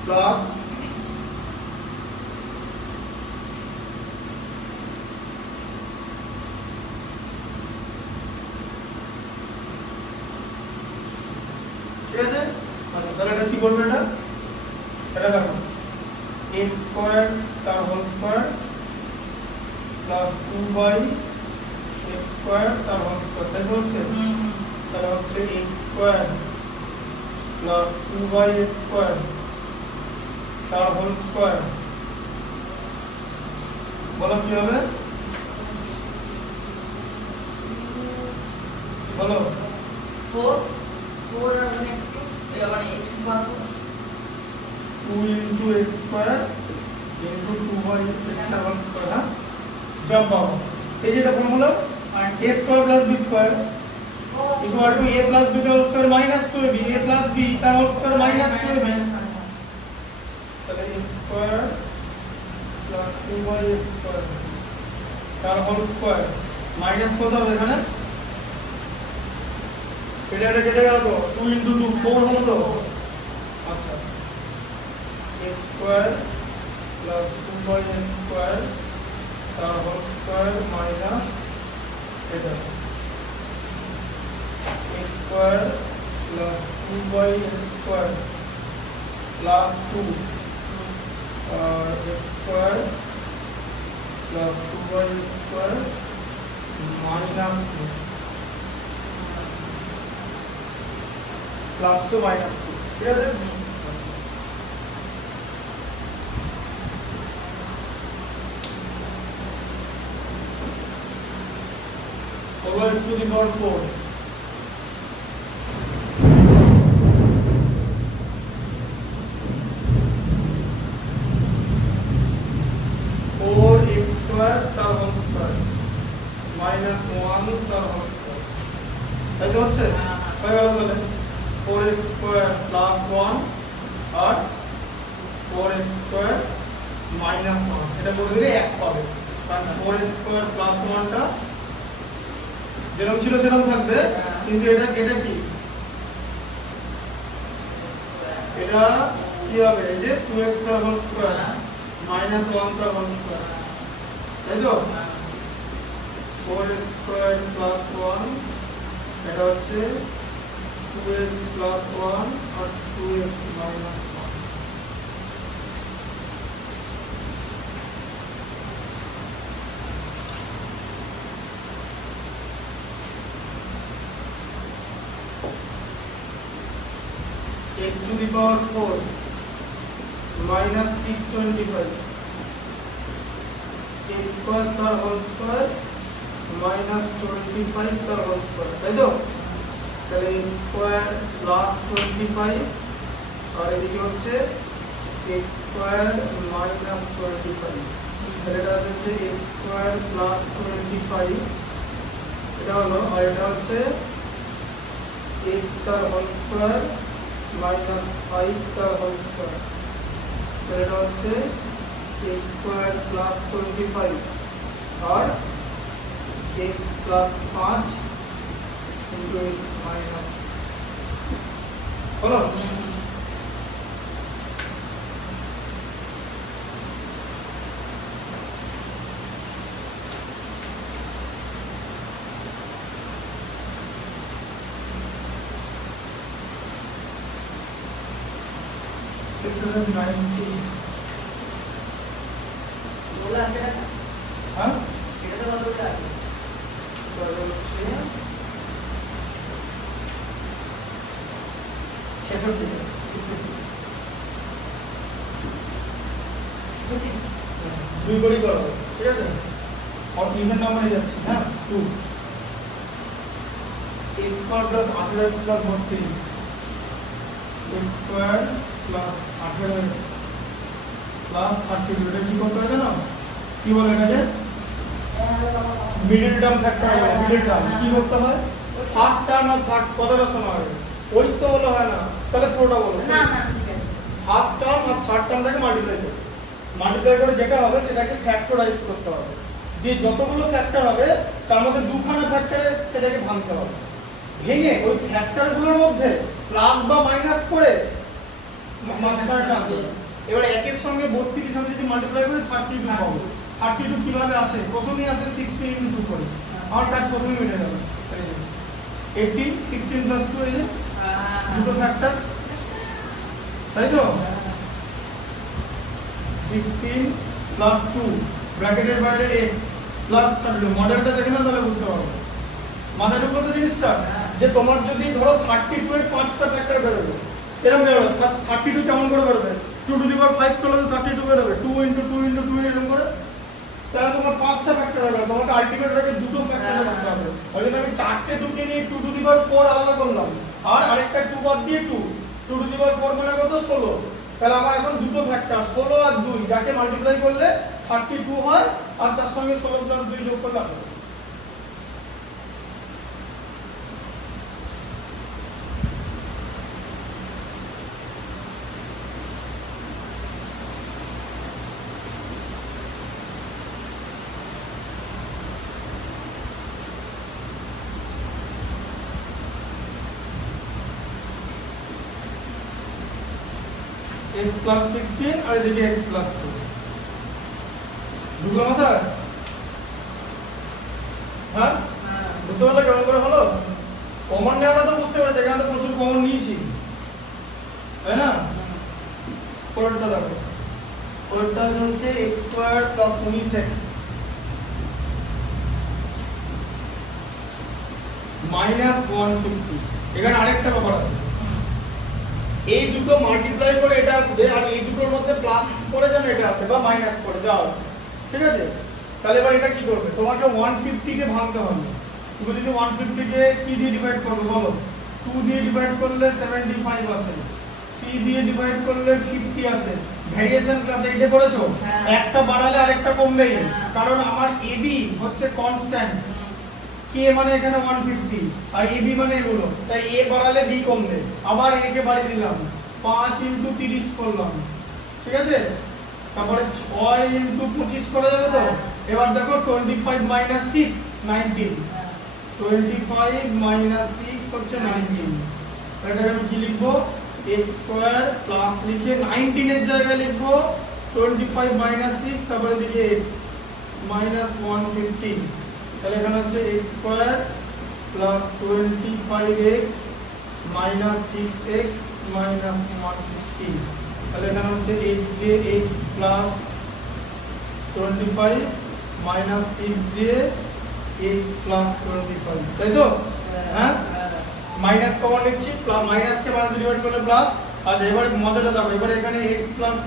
plus ঠিক আছে আচ্ছা তাহলে এটা কি করবে এটা দেখো x স্কয়ার তার whole square plus 2 by x square তার হোল স্কয়ার তাই হচ্ছে তাহলে হচ্ছে x square plus 2 by x square তার হোল স্কয়ার বলো কি হবে বলো 4 আর নেক্সট মানে x বানাবো 2 into x square into 2y x তার হোল স্কয়ার হ্যাঁ জব পাবো এই যেটা formula a square plus b square equal to a plus b whole square minus 2ab a plus b তার হোল স্কয়ার minus 2ab তাহলে x square plus 2y x square তার হোল স্কয়ার মাইনাস কত হবে এখানে এটা কেটে গেল তো 2 into 2 4 হলো তো আচ্ছা x square plus 2y x square তার হোল স্কয়ার মাইনাস এটা x square plus 2y x square plus 2 x square plus 2y x square minus 2 plus 2 minus 2 ঠিক আছে over x to the power 4 4x square তার হোল স্কয়ার minus 1 তার হোল স্কয়ার তাই তো হচ্ছে কয় গেল তাহলে 4x square plus 1 আর 4x square minus 1 এটা করে দিলে 1 পাবে কারণ 4x square plus 1 টা যেরকম ছিল সেরকম থাকবে কিন্তু এটা কি এটা কি হবে এই যে 2x তার হোল স্কয়ার minus 1 তার হোল স্কয়ার তাই তো 4x square plus 1 এটা হচ্ছে 2x plus 1 R 2x minus 1 x to the power 4 minus 625 x square তার হোল স্কয়ার minus 25 তার হোল স্কয়ার তাই তো তাহলে x square plus 25 আর এদিকে হচ্ছে x square minus 25 তাহলে এটা হচ্ছে x square plus 25 এটা হলো আর এটা হচ্ছে x তার হোল স্কয়ার minus 5 তার হোল স্কয়ার তাহলে এটা হচ্ছে x square plus 25 আর x plus 5 into x minus হলো exercise 9c বলা আছে না হ্যাঁ এটা তো কতটা আছে তাহলে হচ্ছে 66 বুঝছি 2 করেই করো, ঠিক আছে? আর ইভেন নাম্বারে যাচ্ছে, হ্যাঁ 2 x square plus 18x plus 32 x square plus 18x plus 32 এটা কি করতে হয় জানো? কি বলে এটাকে? মিডল টার্ম ফ্যাক্টর হবে, মিডল টার্ম কি করতে হয়? ফার্স্ট টার্ম আর থার্ড কতটা সমান হবে? ওই তো হলো হয় না, তাহলে পুরোটা বলো। না না ঠিক আছে। ফার্স্ট টার্ম আর থার্ড টার্মটাকে মাল্টিপ্লাই করো, মাল্টিপ্লাই করে যেটা হবে সেটাকে ফ্যাক্টরাইজ করতে হবে, দিয়ে যতগুলো ফ্যাক্টর হবে তার মধ্যে দুখানা ফ্যাক্টরে সেটাকে ভাঙতে হবে, ভেঙে ওই ফ্যাক্টরগুলোর মধ্যে প্লাস বা মাইনাস করে মাঝখানেটা আনতে হবে। এবারে একের সঙ্গে 32 আমি যদি মাল্টিপ্লাই করি 32 পাবো। 32 কিভাবে আসে? প্রথমেই আসে 16 ইনটু 2 করে, আমার কাজ প্রথমেই মিটে যাবে। 18 16 প্লাস 2 এই যে দুটো ফ্যাক্টর, তাই তো? 16 প্লাস 2 ব্র্যাকেটের বাইরে x প্লাস 32 মডেলটা দেখে না তাহলে বুঝতে পারবে। মাথায় ঢুকলো তো জিনিসটা, যে তোমার যদি ধরো 32 এর 5টা ফ্যাক্টর বেরোবে, এরকম বেরোবে 32 কেমন করে বেরোবে? 2 টু দি পাওয়ার 5 করলে তো 32 বেরোবে, 2 ইনটু 2 ইনটু 2 এরকম করে, তাহলে তোমার 5টা ফ্যাক্টর হবে, তোমাকে আলটিমেটটাকে দুটো ফ্যাক্টর করতে হবে। ওই জন্য আমি 4টে 2 কে নিয়ে 2 টু দি পাওয়ার 4 আলাদা করলাম, আর আরেকটা 2 বাদ দিয়ে 2 টু দি পাওয়ার 4 মানে কত? 16। তাহলে আমার এখন দুটো ফ্যাক্টর 16 আর 2 যাকে মাল্টিপ্লাই করলে 32 হয়, আর তার সঙ্গে 16 প্লাস 2 যোগ করলে হবে। x plus 16 আর এদিকে x plus 2 দুটো মাথায়, হ্যাঁ বুঝতে পারলে কেমন করে হলো? কমন নেওয়াটা তো বুঝতে পারছি, এখানে তো প্রচুর কমন নিয়েছি, তাই না? পরেরটা দেখো, পরেরটা হচ্ছে x square plus 19x minus 150। এখানে আরেকটা ব্যাপার আছে, এই দুটো মাল্টিপ্লাই করে এটা আসবে, আর এই দুটোর মধ্যে প্লাস করে যেন এটা আসে বা মাইনাস করে দেওয়া হচ্ছে, ঠিক আছে? তাহলে এবার এটা কি করবে? তোমাকে 150 কে ভাঙতে হবে। তুমি যদি 150 কে কি দিয়ে ডিভাইড করবে বলো? 2 দিয়ে ডিভাইড করলে 75 আসে, 3 দিয়ে ডিভাইড করলে 50 আসে। ভেরিয়েশন ক্লাস 8 এ করেছো? একটা বাড়ালে আরেকটা কমবেই, কারণ আমার AB হচ্ছে কনস্ট্যান্ট, k মানে এখানে 150 আর ab মানে এগুলো, তাই a বাড়ালে b কমবে, আবার a কে বাড়িয়ে দিলাম, 5 * 30 করলাম, ঠিক আছে? তারপরে 6 * 25 করা যাবে তো? এবার দেখো 25 - 6 19, 25 - 6 হচ্ছে 19। এটা আমি কি লিখবো? x স্কয়ার প্লাস লিখে 19 এর জায়গায় লিখবো 25 - 6, তারপরে দিকে x minus 150, তাহলে এখানে হচ্ছে x square plus 25x minus 6x minus 150, তাহলে এখানে হচ্ছে x দিয়ে x প্লাস 25 মাইনাস 6 দিয়ে x প্লাস 25, তাই তো? হ্যাঁ, মাইনাস কমন নিচ্ছি, মাইনাস কে মাইনাস ডিভাইড করলে প্লাস। আচ্ছা এবারে মজাটা দেখো, এবারে এখানে x প্লাস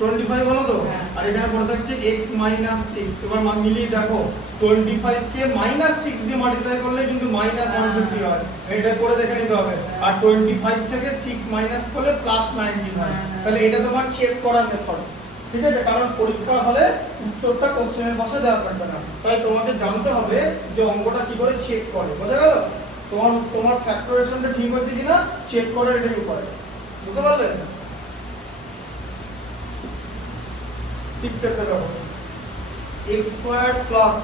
25 হলো তো, আর এখানে পড়ে থাকছে x মাইনাস 6। এবার মিলিয়ে দেখো 25 কে মাইনাস 6 দিয়ে মাল্টিপ্লাই করলে কিন্তু মাইনাস 150 হয়, এটা করে দেখে নিতে হবে। আর 25 থেকে 6 মাইনাস করলে প্লাস 19 হয়, তাহলে এটা তোমার চেক করার মেথড, ঠিক আছে? কারণ পরীক্ষা হলে উত্তরটা কোশ্চেনের পাশে দেওয়া থাকবে না, তাই তোমাকে জানতে হবে যে অঙ্কটা কি করে চেক করে, বোঝা গেল? তোমার ফ্যাক্টরাইজেশনটা ঠিক হচ্ছে কিনা চেক করে এটাই উপায়, বুঝতে পারলে? 6 এর দেখো, x square plus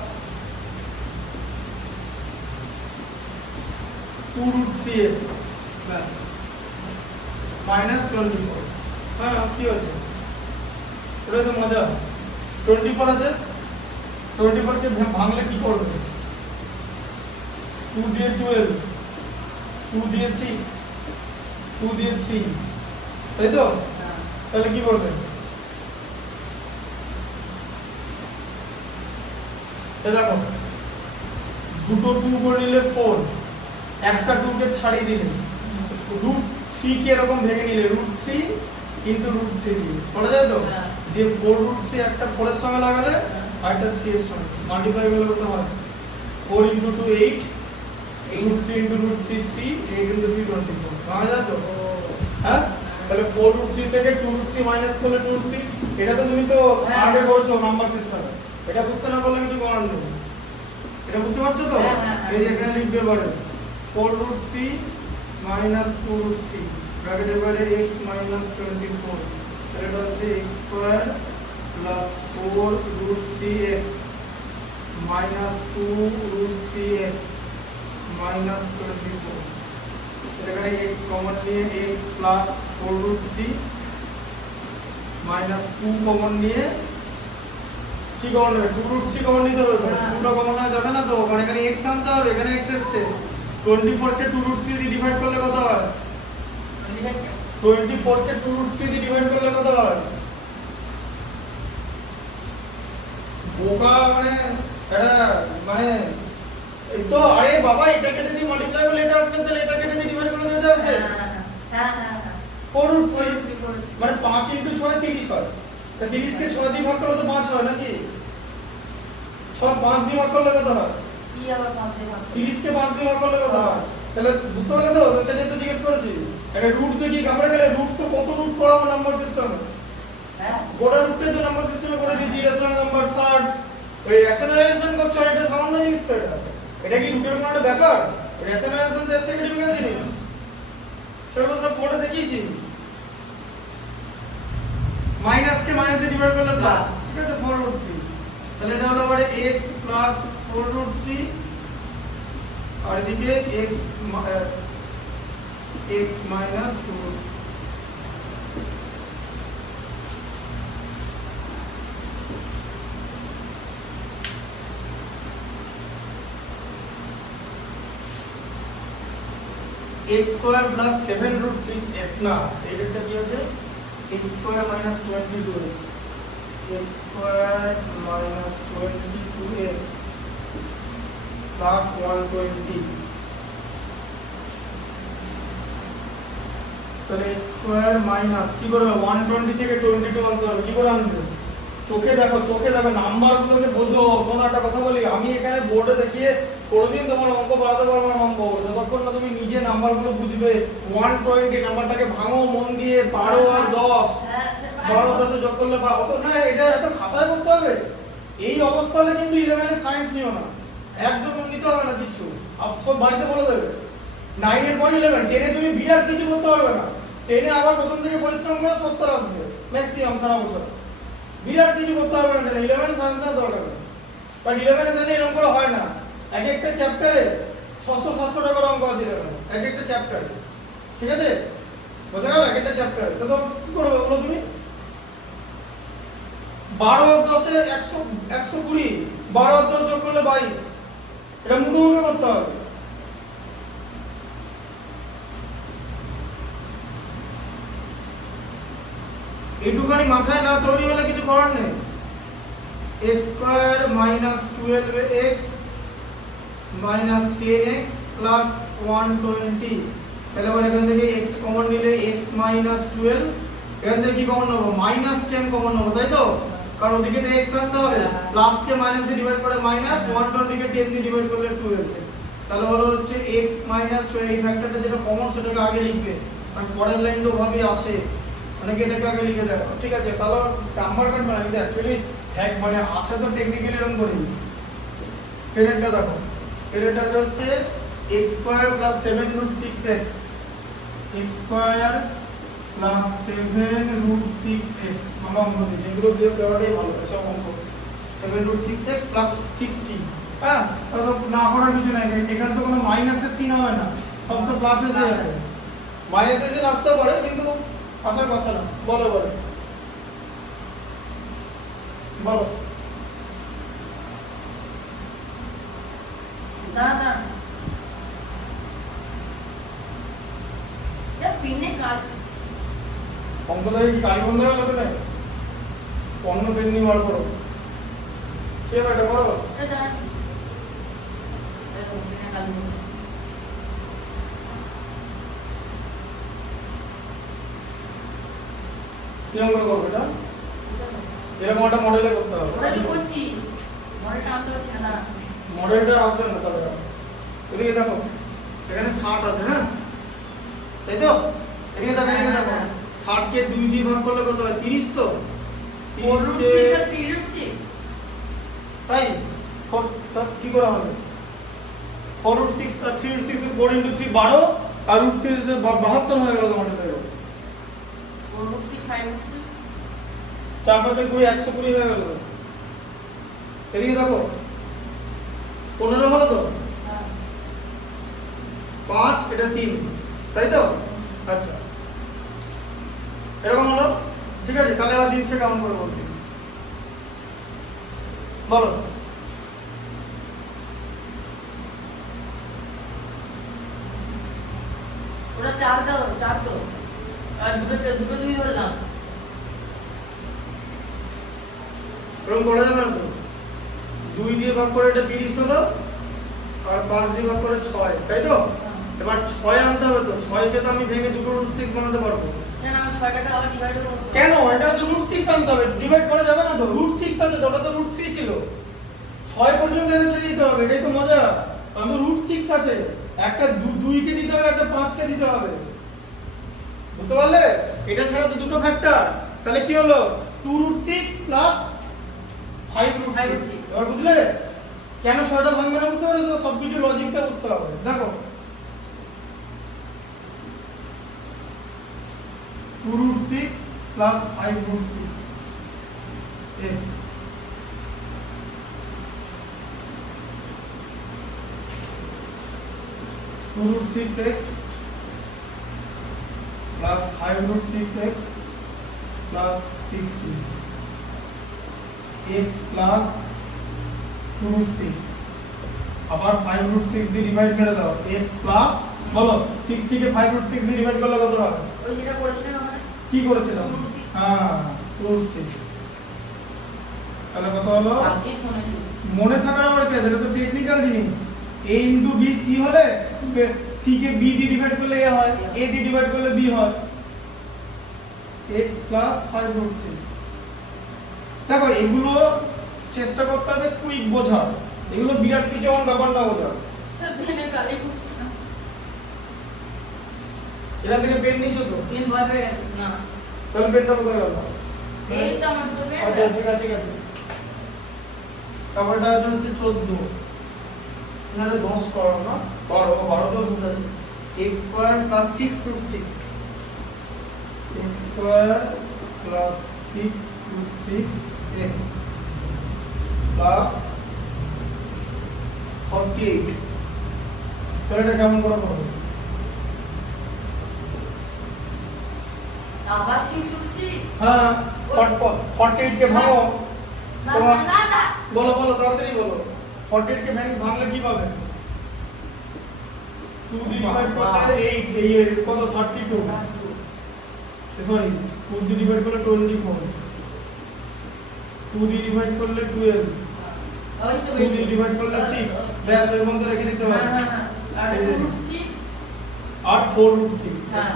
2√3x minus 24। হ্যাঁ কি হচ্ছে? এটা তো মজা। 24 আছে, 24 কে ভাঙলে কি করবে? 2 দিয়ে 12, 2 দিয়ে 6, 2 দিয়ে 3, তাই তো? তাহলে কি করবে? দেখো দুটো 2 করে নিলে 4, একটা 2 কে ছাড়িয়ে দিলে √3 কে এরকম ভেঙে নিলে √3 * √3 দিয়ে করা যায় তো? দিয়ে 4√3 একটা 4 এর সঙ্গে লাগালে আরেকটা 3 এর সঙ্গে মাল্টিপ্লাই করলে কত হয় 4 * 2 8 √3 * √3 3 8 * 3 24 পাওয়া যায় তো হ্যাঁ তাহলে 4√3 থেকে 2√3 মাইনাস করলে 2√3 এটা তো তুমি তো স্টার্টে করেছো নাম্বার সিস্টেমে এটা বুঝতে না পারলে কিছু করার নেই এটা বুঝতে পারছো তো এই যে এখানে লিখতে পারো 4√3 মাইনাস 2√3 ব্র্যাকেটের বাইরে x মাইনাস 24 এটা হচ্ছে x square plus 4√3x minus 2√3x minus 24 এখানে x কমন নিয়ে x প্লাস 4√3 মাইনাস 2 কমন নিয়ে কি কমন নেবে 2√3 কমন নিতে হবে তো 2টা কমন নেওয়া যাবে না তো কারণ এখানে x আনতে হবে এখানে x এসেছে 24 কে 2√3 দিয়ে ডিভাইড করলে কত হয় 24 কে 2√3 দিয়ে ডিভাইড করলে কত হয় বোকা মানে এটা মানে এই তো আরে বাবা এটা কেটে দিয়ে মাল্টিপ্লাই করলে এটা আসবে তাহলে এটা কেটে দিয়ে ডিভাইড করলে এটা আসে হ্যাঁ 4√3 মানে 5 * 6 30 হয় তা 30 কে 6 দিয়ে ভাগ করলে তো 5 হয় নাকি 6 5 দিয়ে ভাগ করলে কত হয় কি আবার 5 দিয়ে ভাগ 30 কে 5 দিয়ে ভাগ করলে কত হয় তাহলে বুঝতে পারলে তো সেটাই তো জিজ্ঞেস করেছি এটা রুট তো কি ঘাবড়ে গেলে রুট তো কত রুট করাবো নাম্বার সিস্টেমে হ্যাঁ গোটা রুটে তো নাম্বার সিস্টেমে করে দিয়েছি রেশনাল নাম্বার সার্চ ওই রেশনালাইজেশন করছো এটা সামান্য জিনিস তো এটা কি রুটের কোনো একটা ব্যাপার রেশনালাইজেশন তো এর থেকে ডিফিকাল্ট জিনিস সেগুলো সব পড়ে দেখিয়েছি মাইনাস কে মাইনাস দিয়ে ডিভাইড করলে প্লাস ঠিক আছে 4√3 তাহলে এটা হলো মানে x প্লাস 4√3 আর এদিকে x minus 2 x square plus 7√6x না এইটা কি আছে x square minus 22x x square minus 22x plus 120 তাহলে x স্কয়ার মাইনাস কি করবে 120 থেকে 22 আনতে হবে কি করে আনবে চোখে দেখো নাম্বারগুলোকে বোঝো শোনো একটা কথা বলি আমি এখানে বোর্ডে দেখিয়ে কোনোদিন তোমার অঙ্ক বাড়াতে পারবো না অঙ্ক যতক্ষণ না তুমি নিজে নাম্বারগুলো বুঝবে 120 নাম্বারটাকে ভাঙো মন দিয়ে 12 আর 10 12 10 যোগ করলে বা অত না এটা এত খাতায় করতে হবে এই অবস্থাতে কিন্তু 11 এ সায়েন্স নিও না একদম নিতে হবে না কিছু সব বাড়িতে বলে দেবে 9 এর পর 11 10 এ তুমি বিরাট কিছু করতে পারবে না 10 এ আবার প্রথম থেকে পরিশ্রম করে 70 আসবে ম্যাক্সিমাম সারা বছর বিরাট কিছু করতে হবে না 11 এ সায়েন্স না দরকার বাট 11 এ জানি এরকম করে হয় না এক একটা চ্যাপ্টারে 600-700 টাকার অঙ্ক আছে এক একটা চ্যাপ্টারে ঠিক আছে বোঝা গেল এক একটা চ্যাপ্টারে তো কি করবে বলো তুমি 12 আর 10 এ 120 12 আর 10 যোগ করলে 22 এটা মুখে মুখে করতে হবে এইটুখানি মাথায় না তৈরি হলে কিছু করার নেই x square minus 12x minus 10x plus 120 তাহলে আবার এখান থেকে x কমন নিলে x মাইনাস 12 এখান থেকে কি কমন নেব মাইনাস 10 কমন নেব তাই তো কারণ ওদিকে তো x আনতে হবে প্লাস কে মাইনাস দিয়ে ডিভাইড করে মাইনাস 120 কে 10 দিয়ে ডিভাইড করলে 12 তাহলে হলো হচ্ছে x মাইনাস 12 এই ফ্যাক্টরটা যেটা কমন সেটাকে আগে লিখবে কারণ পরের লাইনটা ওভাবে আসে অনেকে এটাকে আগে লিখে দেয় ঠিক আছে তাহলে নাম্বার কাটবে না কিন্তু অ্যাকচুয়ালি হ্যাক মানে আসে তো টেকনিক্যালি এরকম করি পেরেন্টটা দেখো পেরেন্টটা হচ্ছে x square plus 7√6x x square plus 7√6x আমরা অঙ্ক দিই যেগুলো দিয়ে দেওয়াটাই ভালো সব অঙ্ক 7√6x প্লাস 60 হ্যাঁ তাহলে না করার কিছু নাই এখানে তো কোনো মাইনাসের সিন হবে না সব তো প্লাসে হয়ে যাবে মাইনাসের সিন আসতে পারে কিন্তু আসার কথা না বলো বলো বলো দাদা ये पिने काट অঙ্ক থেকে কি কালি বন্ধ হয়ে গেল না অন্য পেন নিয়ে বার করো কে বেটা করো दादा ये पिने काट কি অঙ্ক করবে এটা এরকম একটা মডেলে করতে হবে। ওটা কি করছি মডেলটা আনতে হচ্ছে না মডেলটা আসবে না তাহলে। এদিকে দেখো এখানে 60 আছে, হ্যাঁ তাই তো? এদিকে দেখো, এদিকে দেখো 60 কে 2 দিয়ে ভাগ করলে কত হয়? 30 তো। 4 30 root কে 6 আর 3 root 6 তাই তা কি করা হবে? 4 root 6 আর 3 root 6 4 into 3 12 আর root 6 72 হয়ে গেল তোমাদের দেখো। 4 root 6 5 root 6 4 5 20 120 হয়ে গেল। এদিকে দেখো 15 হলো তো? হ্যাঁ 5 এটা 3 তাই তো? আচ্ছা এরকম হলো, ঠিক আছে। তাহলে আবার জিনিসটা কেমন করে বলতে বলো। ওটা 4 দাও 4 তো আর দুটো 2 ধরলাম এরকম করা যাবে না তো? 2 দিয়ে ভাগ করে এটা 30 হলো আর 5 দিয়ে ভাগ করে 6, তাই তো? এবার 6 আনতে হবে তো। 6 কে তো আমি ভেঙে দুটো রুট 6 বানাতে পারবো। না আমি 6টাকে আবার ডিভাইড করব কেন? এটা তো রুট 6 আনতে হবে, ডিভাইড করা যাবে না তো। রুট 6 আছে তো, ওটা তো রুট 3 ছিল। 6 পর্যন্ত এনে ছেড়ে দিতে হবে, এটাই তো মজা। কারণ তো রুট 6 আছে, একটা 2 কে দিতে হবে, একটা 5 কে দিতে হবে। বুঝতে পারলে? এটা ছাড়া তো দুটো ফ্যাক্টর, তাহলে কি হলো? 2 রুট 6 প্লাস 5 রুট 6। এবার বুঝলে কেন 6টা ভাঙবে না? বুঝতে পারলে? তো সবকিছু লজিকটা বুঝতে হবে। দেখো 2 root 6 plus 5 root 6 x 2 root 6x plus 5 root 6x plus 60 x plus 2 root 6 আবার 5 root 6 দিয়ে ডিভাইড করে দাও x plus বলো 60 কে 5 root 6 দিয়ে ডিভাইড করলে কত হবে? ওই যেটা করেছিলাম আমরা কি করেছিলাম? 2 root 6 হ্যাঁ 2 root 6। তাহলে কত হলো? ভাগ্যিস মনে ছিল মনে থাকার আবার কি আছে? এটা তো টেকনিক্যাল জিনিস। a into b c হলে c কে b দিয়ে ডিভাইড করলে a হয়, a দিয়ে ডিভাইড করলে b হয়। x plus 5 root 6। দেখো এগুলো চেষ্টা করতে হবে কুইক বোঝার, এগুলো বিরাট কিছু এমন ব্যাপার না বোঝার। সব ভেনে গালি করছে না এখান থেকে পেন নিয়েছো তো? পেন ভয় পেয়ে গেছে না তাহলে পেনটা কোথায় গেল? এই তো আমার দুটো পেন আচ্ছা ঠিক আছে, ঠিক আছে। তারপরটা হচ্ছে 14। এখানে 10 করো না, 12 তো রুট আছে। x square plus 6 root 6 x square plus 6 root 6 x plus 48। তাহলে এটা কেমন করে করব? আবার 6 root 6 হ্যাঁ 48 কে ভাঙো। না তোমার না না বলো বলো তাড়াতাড়ি বলো। 48 কে ভাঙলে কি পাবে? 2 দিয়ে ডিভাইড করলে 8, এই কত 32। সরি 2 দিয়ে ডিভাইড করলে 24, 2 দিয়ে ডিভাইড করলে 12, ওই তো 2 দিয়ে ডিভাইড করলে 6। ব্যাস এর মধ্যে রেখে দিতে হবে। হ্যাঁ আর 2 root 6 আর 4 রুট 6। হ্যাঁ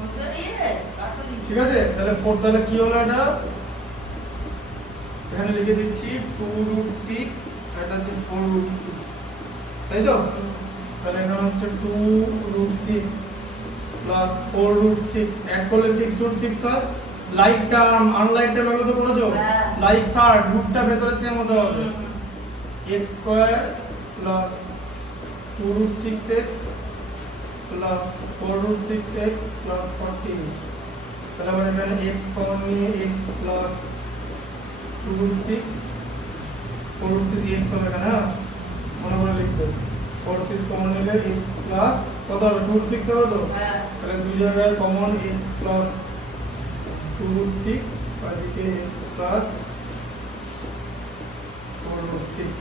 ওটা ইয়েস কাটো দিচ্ছি ঠিক আছে, তাহলে 4 তাহলে কি হলো? এটা এখানে লিখে দিচ্ছি 2 রুট 6 আর এটা হচ্ছে 4 রুট 6, তাই তো? তাহলে এখানে হচ্ছে 2 রুট 6 প্লাস 4 রুট 6 অ্যাড করলে 6 রুট 6 হয়। লাইক টার্ম আনলাইক টার্ম এগুলো তো করেছো? হ্যাঁ। লাইক সার রুটটা ভেতরে সেম হতে হবে। x square plus 2 root 6x plus 4 root 6x plus 14। তাহলে আমরা এখানে x কমন নিয়ে x plus 2 root 6 4 root 6 x হবে এখানে, হ্যাঁ মনে করে লিখবে। 4 6 কমন নিলে x প্লাস কত হবে? 2 রুট 6 হবে তো? হ্যাঁ তাহলে দুই জায়গায় কমন x প্লাস 2 রুট 6 আর এদিকে x প্লাস 4 রুট 6।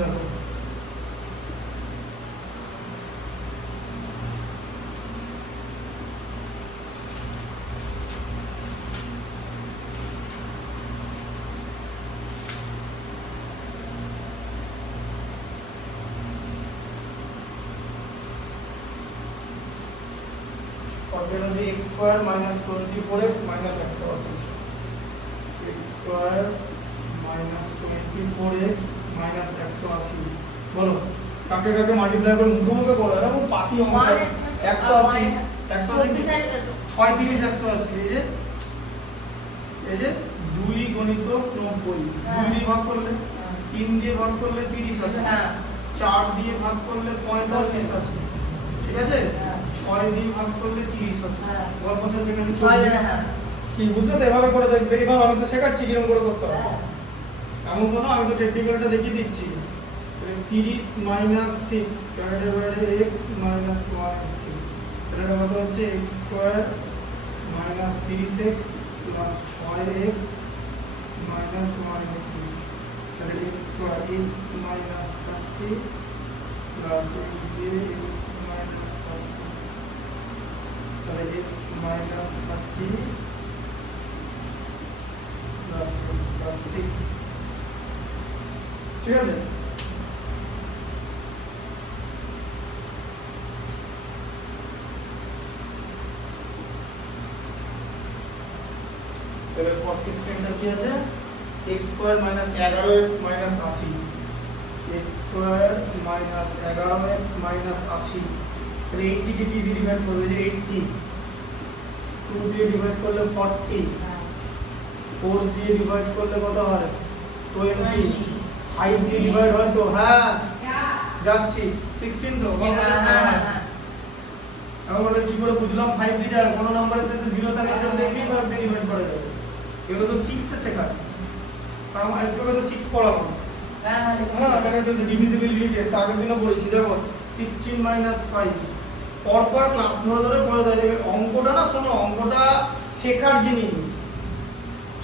দেখো অর্ডার হচ্ছে x square minus 24x minus 180 x square minus 24x minus 180 বলো কাকে কাকে মাল্টিপ্লাই করে মুখে বলো এরকম পাতি অঙ্ক 180 180 35 180 এই যে 2 গণিত 90 2 দিয়ে ভাগ করলে 3 দিয়ে ভাগ করলে 30 আসে 4 দিয়ে ভাগ করলে 45 আসে ঠিক আছে 6 দিয়ে ভাগ করলে 30 আসে গল্প শেষে এখানে 40 কি বুঝলে তো এভাবে করে দেখবে এইভাবে আমি তো শেখাচ্ছি কিরকম করে করতে হবে এমন কোনো আমি তো টেকনিক্যালটা দেখিয়ে দিচ্ছি 30 minus 6 divided by x minus 1 এটা কত হচ্ছে x square minus 30x plus 6x minus 1 তাহলে x square x minus 30 plus x দিয়ে x মাইনাস 30 তাহলে x minus 30 plus x plus 6 ঠিক আছে তাহলে for 16 টা কি আছে x square minus 11x minus 80 x square minus 11x minus 80 তাহলে 80 কে কি দিয়ে ডিভাইড করবে যে 80 2 দিয়ে ডিভাইড করলে 40 4 দিয়ে ডিভাইড করলে কত হয় 20 5 দিয়ে ডিভাইড হয় তো হ্যাঁ যাচ্ছি 16 তো আমরা কি করে বুঝলাম 5 দিয়ে আর কোন নাম্বারের শেষে 0 থাকে সেটা দেখলেই 5 দিয়ে ডিভাইড করা যাবে এগুলো তো 6 এ শেখা কারণ একটু তো 6 পড়াবো হ্যাঁ এটা কিন্তু ডিভিজিবিলিটি টেস্ট আগের দিনও বলেছি দেখো 16 মাইনাস 5 পরপর ক্লাস ধরে ধরে পড়ে যাবে অঙ্কটা না শোনো অঙ্কটা শেখার জিনিস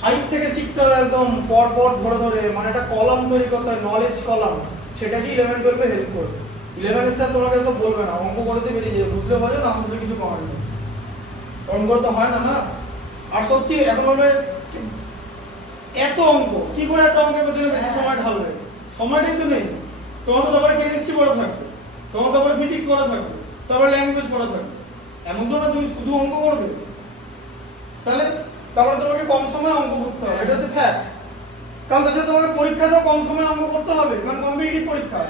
5 থেকে শিখতে হবে একদম পরপর ধরে ধরে মানে একটা কলাম তৈরি করতে হয় নলেজ কলাম সেটা কি 11 12 এ হেল্প করবে 11 এর স্যার তোমাকে সব বলবে না অঙ্ক করতে বেরিয়ে যাবে বুঝলে বোঝো না বুঝলে কিছু করার নেই অঙ্ক তো হয় না না আর সত্যি এখন বলবে এত অঙ্ক কি করে একটা অঙ্কের পেছনে বেশি সময় ঢালবে সময়টাই তো নেই তোমার তো তারপরে কেমিস্ট্রি পড়া থাকবে তোমার তারপরে ফিজিক্স পড়া থাকবে তারপরে ল্যাঙ্গুয়েজ পড়া থাকবে এমন তো না তুমি শুধু অঙ্ক করবে তাহলে তারপরে তোমাকে কম সময়ে অঙ্ক বুঝতে হবে এটা হচ্ছে ফ্যাক্ট কারণ তাছাড়া তোমাকে পরীক্ষাতেও কম সময়ে অঙ্ক করতে হবে কারণ কম্পিটিটিভ পরীক্ষা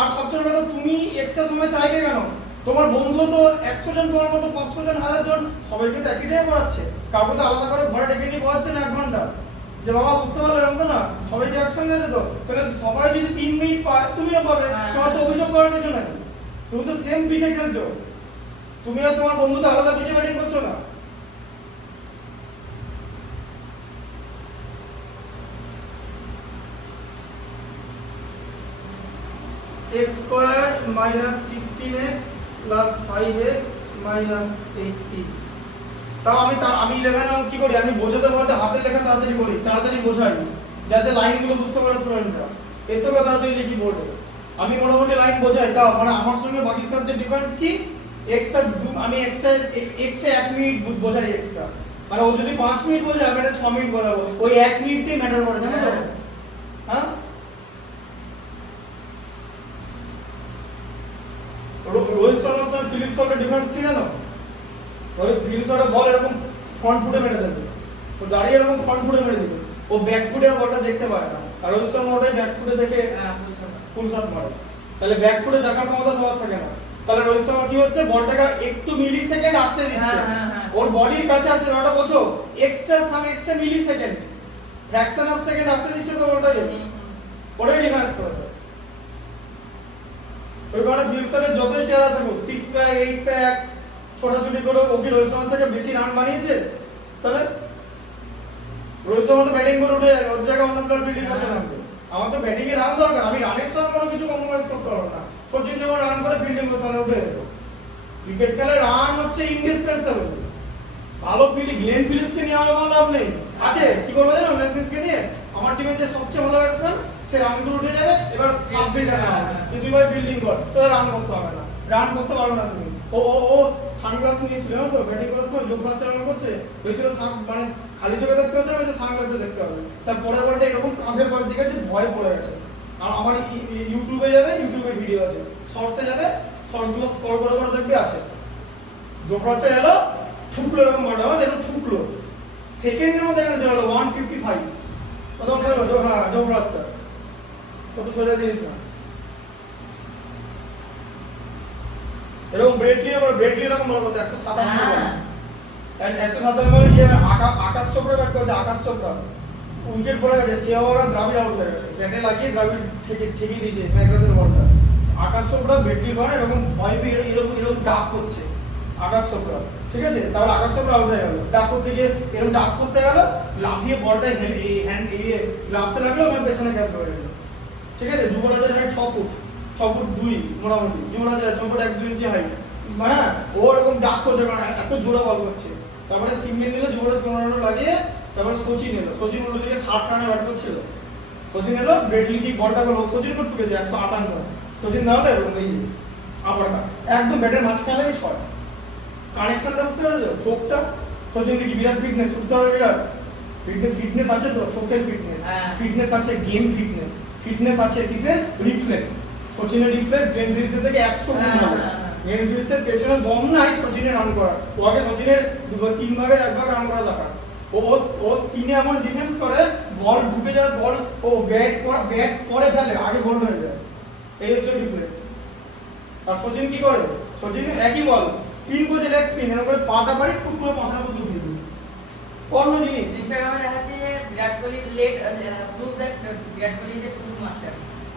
আর সবচেয়ে কথা তুমি এক্সট্রা সময় চাইবে কেন তোমার বন্ধু তো 100 জন তোমার মতো 500 জন 1000 জন সবাইকে তো একই টাইমে পড়াচ্ছে কাউকে তো আলাদা করে ঘরে ডেকে নিয়ে পড়াচ্ছে না 1 ঘন্টা যে বাবা বুঝতে পারলে এরকম তো না সবাইকে একসঙ্গে যেত তাহলে সবাই যদি 3 মিনিট পায় তুমিও পাবে তোমার তো অভিযোগ করার কিছু নাই তুমি তো সেম পিচে খেলছো তুমি আর তোমার বন্ধু তো আলাদা পিচে ব্যাটিং করছো না x square minus 16x plus 5x minus 80 তাও আমি 11 আমি কি করি আমি বোঝাতে বলতে হাতের লেখা তাড়াতাড়ি করি তাড়াতাড়ি বোঝাই যাতে লাইনগুলো বুঝতে পারে স্টুডেন্টরা এত কথা তাড়াতাড়ি লিখি বোর্ডে আমি মোটামুটি লাইন বোঝাই তাও মানে আমার সঙ্গে বাকি স্যারদের ডিফারেন্স কি এক্সট্রা আমি এক্সট্রা 1 মিনিট বোঝাই এক্সট্রা মানে ও যদি 5 মিনিট বোঝায় আমি এটা 6 মিনিট বোঝাবো ওই 1 মিনিটই ম্যাটার করে জানো তো হ্যাঁ রোহিত শর্মার সঙ্গে ফিলিপ শটের ডিফারেন্স কি জানো রোহিত ফিলিপ শটের বল এরকম ফ্রন্ট ফুটে মেরে দেবে ও দাঁড়িয়ে এরকম ফ্রন্ট ফুটে মেরে দেবে ও ব্যাক ফুটের বলটা দেখতে পায় না আর রোহিত শর্মা ওটাই ব্যাক ফুটে দেখে ফুল শট মারে তাহলে ব্যাক ফুটে দেখার ক্ষমতা সবার থাকে না তাহলে রোহিত শর্মা কি হচ্ছে বলটাকে একটু মিলি সেকেন্ড আসতে দিচ্ছে ওর বডির কাছে আসতে ওটা বোঝো extra millisecond fraction of second আসতে দিচ্ছে তো ওটাকে ওটাই ডিফারেন্স করে ওই কারণে ফিল্পসারের যতই চেহারা থাকুক 6 প্যাক 8 প্যাক ছোটাছুটি করে ওকে রোহিত শর্মা থেকে বেশি রান বানিয়েছে তাহলে রোহিত শর্মা তো ব্যাটিং করে উঠে যাবে ওর জায়গায় অন্য প্লেয়ার ফিল্ডিং করতে নামবে আমার তো ব্যাটিং এ রান দরকার আমি রানের সঙ্গে কোনো কিছু কম্প্রোমাইজ করতে পারবো না সচিন যেমন রান করে ফিল্ডিং করতে না উঠে যেত ক্রিকেট খেলায় রান হচ্ছে ইন্ডিসপেন্সেবল ভালো ফিল্ডিং গ্লেন ফিলিপসকে নিয়ে আমার কোনো লাভ নেই আছে কি করবে জানো ম্যাচকে নিয়ে আমার টিমে যে সবচেয়ে ভালো ব্যাটসম্যান সে রান করে উঠে যাবে এবার সাব ফিল্ডার না হবে তুই ভাই ফিল্ডিং কর তো রান করতে হবে না রান করতে পারবে না তুমি ও সানগ্লাস নিয়েছিল না তো ব্যাটিং করার সময় যোগ চালনা করছে ভেতরে মানে খালি চোখে দেখতে হচ্ছে ওই যে সানগ্লাসে দেখতে হবে তার পরের বলটা এরকম কাঁধের পাশ দিকে যে ভয় পড়ে গেছে আর আমার ইউটিউবে যাবে ইউটিউবে ভিডিও আছে শর্টসে যাবে শর্টসগুলো স্ক্রল করে করে দেখবে আছে জোফরাচ্চা এলো ঠুকলো এরকম বড় দেখুন ঠুকলো সেকেন্ডের মধ্যে এখানে চলে 155 কত করে হলো হ্যাঁ জোফরাচ্চা কত সোজা জিনিস না এরকম ব্রেডলি এরকম বলবো 157 বলে ইয়ে আকাশ চোপড়া ব্যাট করছে আকাশ চোপড়া উইকেট পড়ে গেছে সেওয়াগা দ্রাবিড় আউট হয়ে গেছে ব্যাটে লাগিয়ে দ্রাবিড় ঠেকিয়ে দিয়েছে ম্যাকগ্রাথের বলটা আকাশ চোপড়া ব্রেডলি করে এরকম ভয় পেয়ে এরকম ডাক করছে আকাশ চোপড়া ঠিক আছে তারপর আকাশ চোপড়া আউট হয়ে গেল ডাক করতে গিয়ে এরকম ডাক করতে গেল লাফিয়ে বলটা হ্যান্ড এগিয়ে গ্লাভসে লাগলো আমার পেছনে ক্যাচ করে গেল ঠিক আছে যুবরাজের হাইট 6 ফুট 2 মোটামুটি যুবরাজের 6 ফুট 1-2 ইঞ্চি হাইট হ্যাঁ ও এরকম ডাক করছে কারণ এত জোরে বল করছে তারপরে সিঙ্গেল নিল যুবরাজ 15 রান লাগিয়ে তারপর সচিন এলো সচিন উল্টো দিকে 60 রানে ব্যাট করছিল সচিন এলো ব্রেডলি কি বলটা করলো সচিন কোট ঠুকেছে 158 সচিন দাঁড়ালো এরকম এই আবার একদম ব্যাটের মাঝখানে লাগে শট কানেকশনটা বুঝতে পারছো চোখটা সচিন কি বিরাট ফিটনেস উঠতে হবে বিরাট ফিটনেস আছে তো চোখের ফিটনেস আছে গেম ফিটনেস আছে কিসের রিফ্লেক্স সচিনের রিফ্লেক্স গেম ফিটনেস থেকে 100 গুণ ভালো গেম ফিটনেসের পেছনে দম নাই সচিনের রান করা ও আগে সচিনের 3 ভাগের 1 ভাগ রান করা দরকার ও স্পিনে এমন ডিফেন্স করে বল ঢুকে যায় বল ও ব্যাট পরে ফেলে আগে বল হয়ে যায় এই হচ্ছে রিফ্লেক্স আর সচিন কি করে সচিন একই বল স্পিন করছে লেগ স্পিন এর উপরে পাটা পারি টুক করে মাথার মধ্যে ঢুকিয়ে দিল অন্য জিনিস ইনস্টাগ্রামে দেখাচ্ছে যে Virat Kohli let prove that Virat Kohli is a true master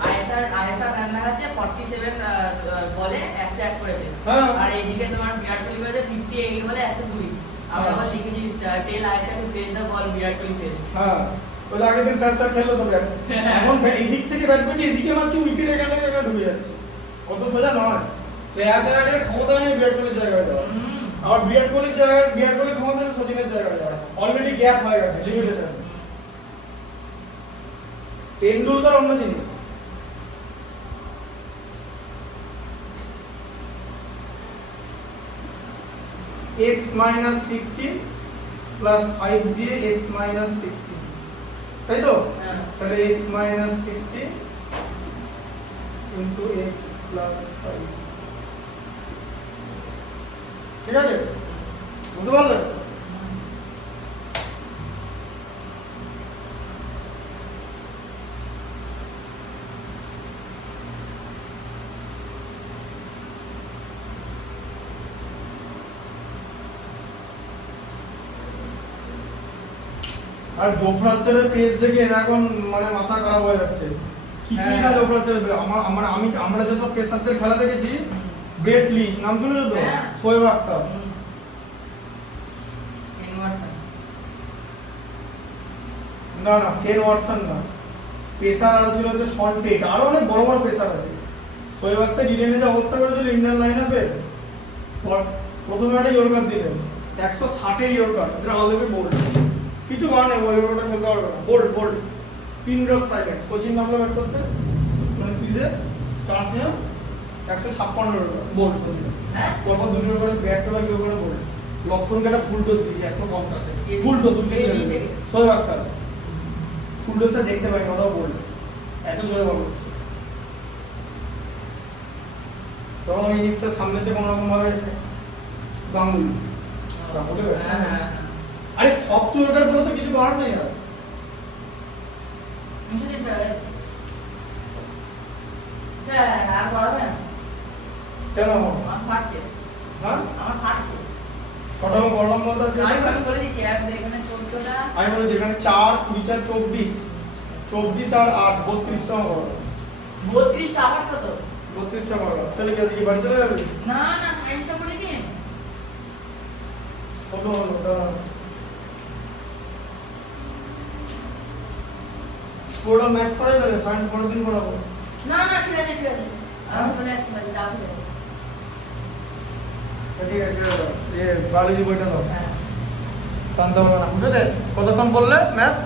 আইএসআর রান দেখাচ্ছে 47 বলে 101 করেছে আর এইদিকে তোমার বিরাট কোহলি করেছে 58 বলে 102 আমি আবার লিখেছি টেল আইএসআর to face the ball Virat Kohli face হ্যাঁ ওই আগে দিন স্যার খেললো তো ব্যাট এখন এদিক থেকে ব্যাট করছে এদিকে মারছে উইকেটে গেলে ঢুকে যাচ্ছে কত সোজা নয় শ্রেয়াস আয়ারের ক্ষমতা নেই বিরাট কোহলির জায়গায় যাওয়ার আর বিরাট কোহলির ক্ষমতা নেই সচিনের জায়গায় যাওয়ার অলরেডি গ্যাপ হয়ে গেছে লিমিটেশন টেন্ডুলকার অন্য জিনিস x minus 16 plus 5 দিয়ে x minus 16 তাই তো তাহলে x minus 16 into x plus 5 ঠিক আছে বুঝতে পারলে আর জোফরাচ্চারের পেজ দেখে এরা এখন মানে মাথা খারাপ হয়ে যাচ্ছে কিছুই না জোফরাচ্চারের আমরা যেসব পেসারদের খেলা দেখেছি ব্রেটলি নাম শুনেছো তো শোয়েব আখতার না সেন ওয়াটসন না পেসার আর ছিল হচ্ছে শন টেট আরো অনেক বড় বড় পেসার আছে শোয়েব আখতার রিটেনে যে অবস্থা করেছিল ইন্ডিয়ান লাইন আপে প্রথমে একটা ইয়র্কার দিলেন 160 এর ইয়র্কার এটা আলাদা বোল্ড কিছু করার নেই ওই ওটা খেলতে পারবে না bold pin drop silent Sachin নামলে ব্যাট করতে মানে পিজে স্টার্স নিয়ে 156 এর বোল্ড সচিন পরপর দুটো করে ব্যাট করে কেউ করে বোল্ড লক্ষণকে একটা ফুল ডোজ দিয়েছে 150 এ ফুল ডোজ দিয়েছে শোয়েব আখতার ফুল ডোজটা দেখতে পাইনি ওটাও বোল্ড এত জোরে বল করছে তখন ওই ইনিংসটা সামনে যে কোনো রকম ভাবে গাঙ্গুলি আরে সব তো ওটার বলে তো কিছু করার নেই আর মুঝে চাই স্যার আর পড়াবে না কেন আমার ফাটছে হ্যাঁ আমার ফাটছে কত বললাম বলতে আমি বলে দিচ্ছি আপনি এখানে 14টা আমি বলি যেখানে 4 24 24 আর 8 32 টা হবে 32 টা আবার কত 32 টা হবে তাহলে কি আজকে বাড়ি চলে যাবে না না সায়েন্সটা পড়ে দিন কত হলো দাঁড়া পুরো ম্যাথস পড়াই যাবে সায়েন্স পরের দিন পড়াবো না না ঠিক আছে আমি চলে যাচ্ছি মানে দাও ঠিক আছে বায়োলজি বইটা দাও টানতে হবে না বুঝলে কতক্ষণ বললে ম্যাথস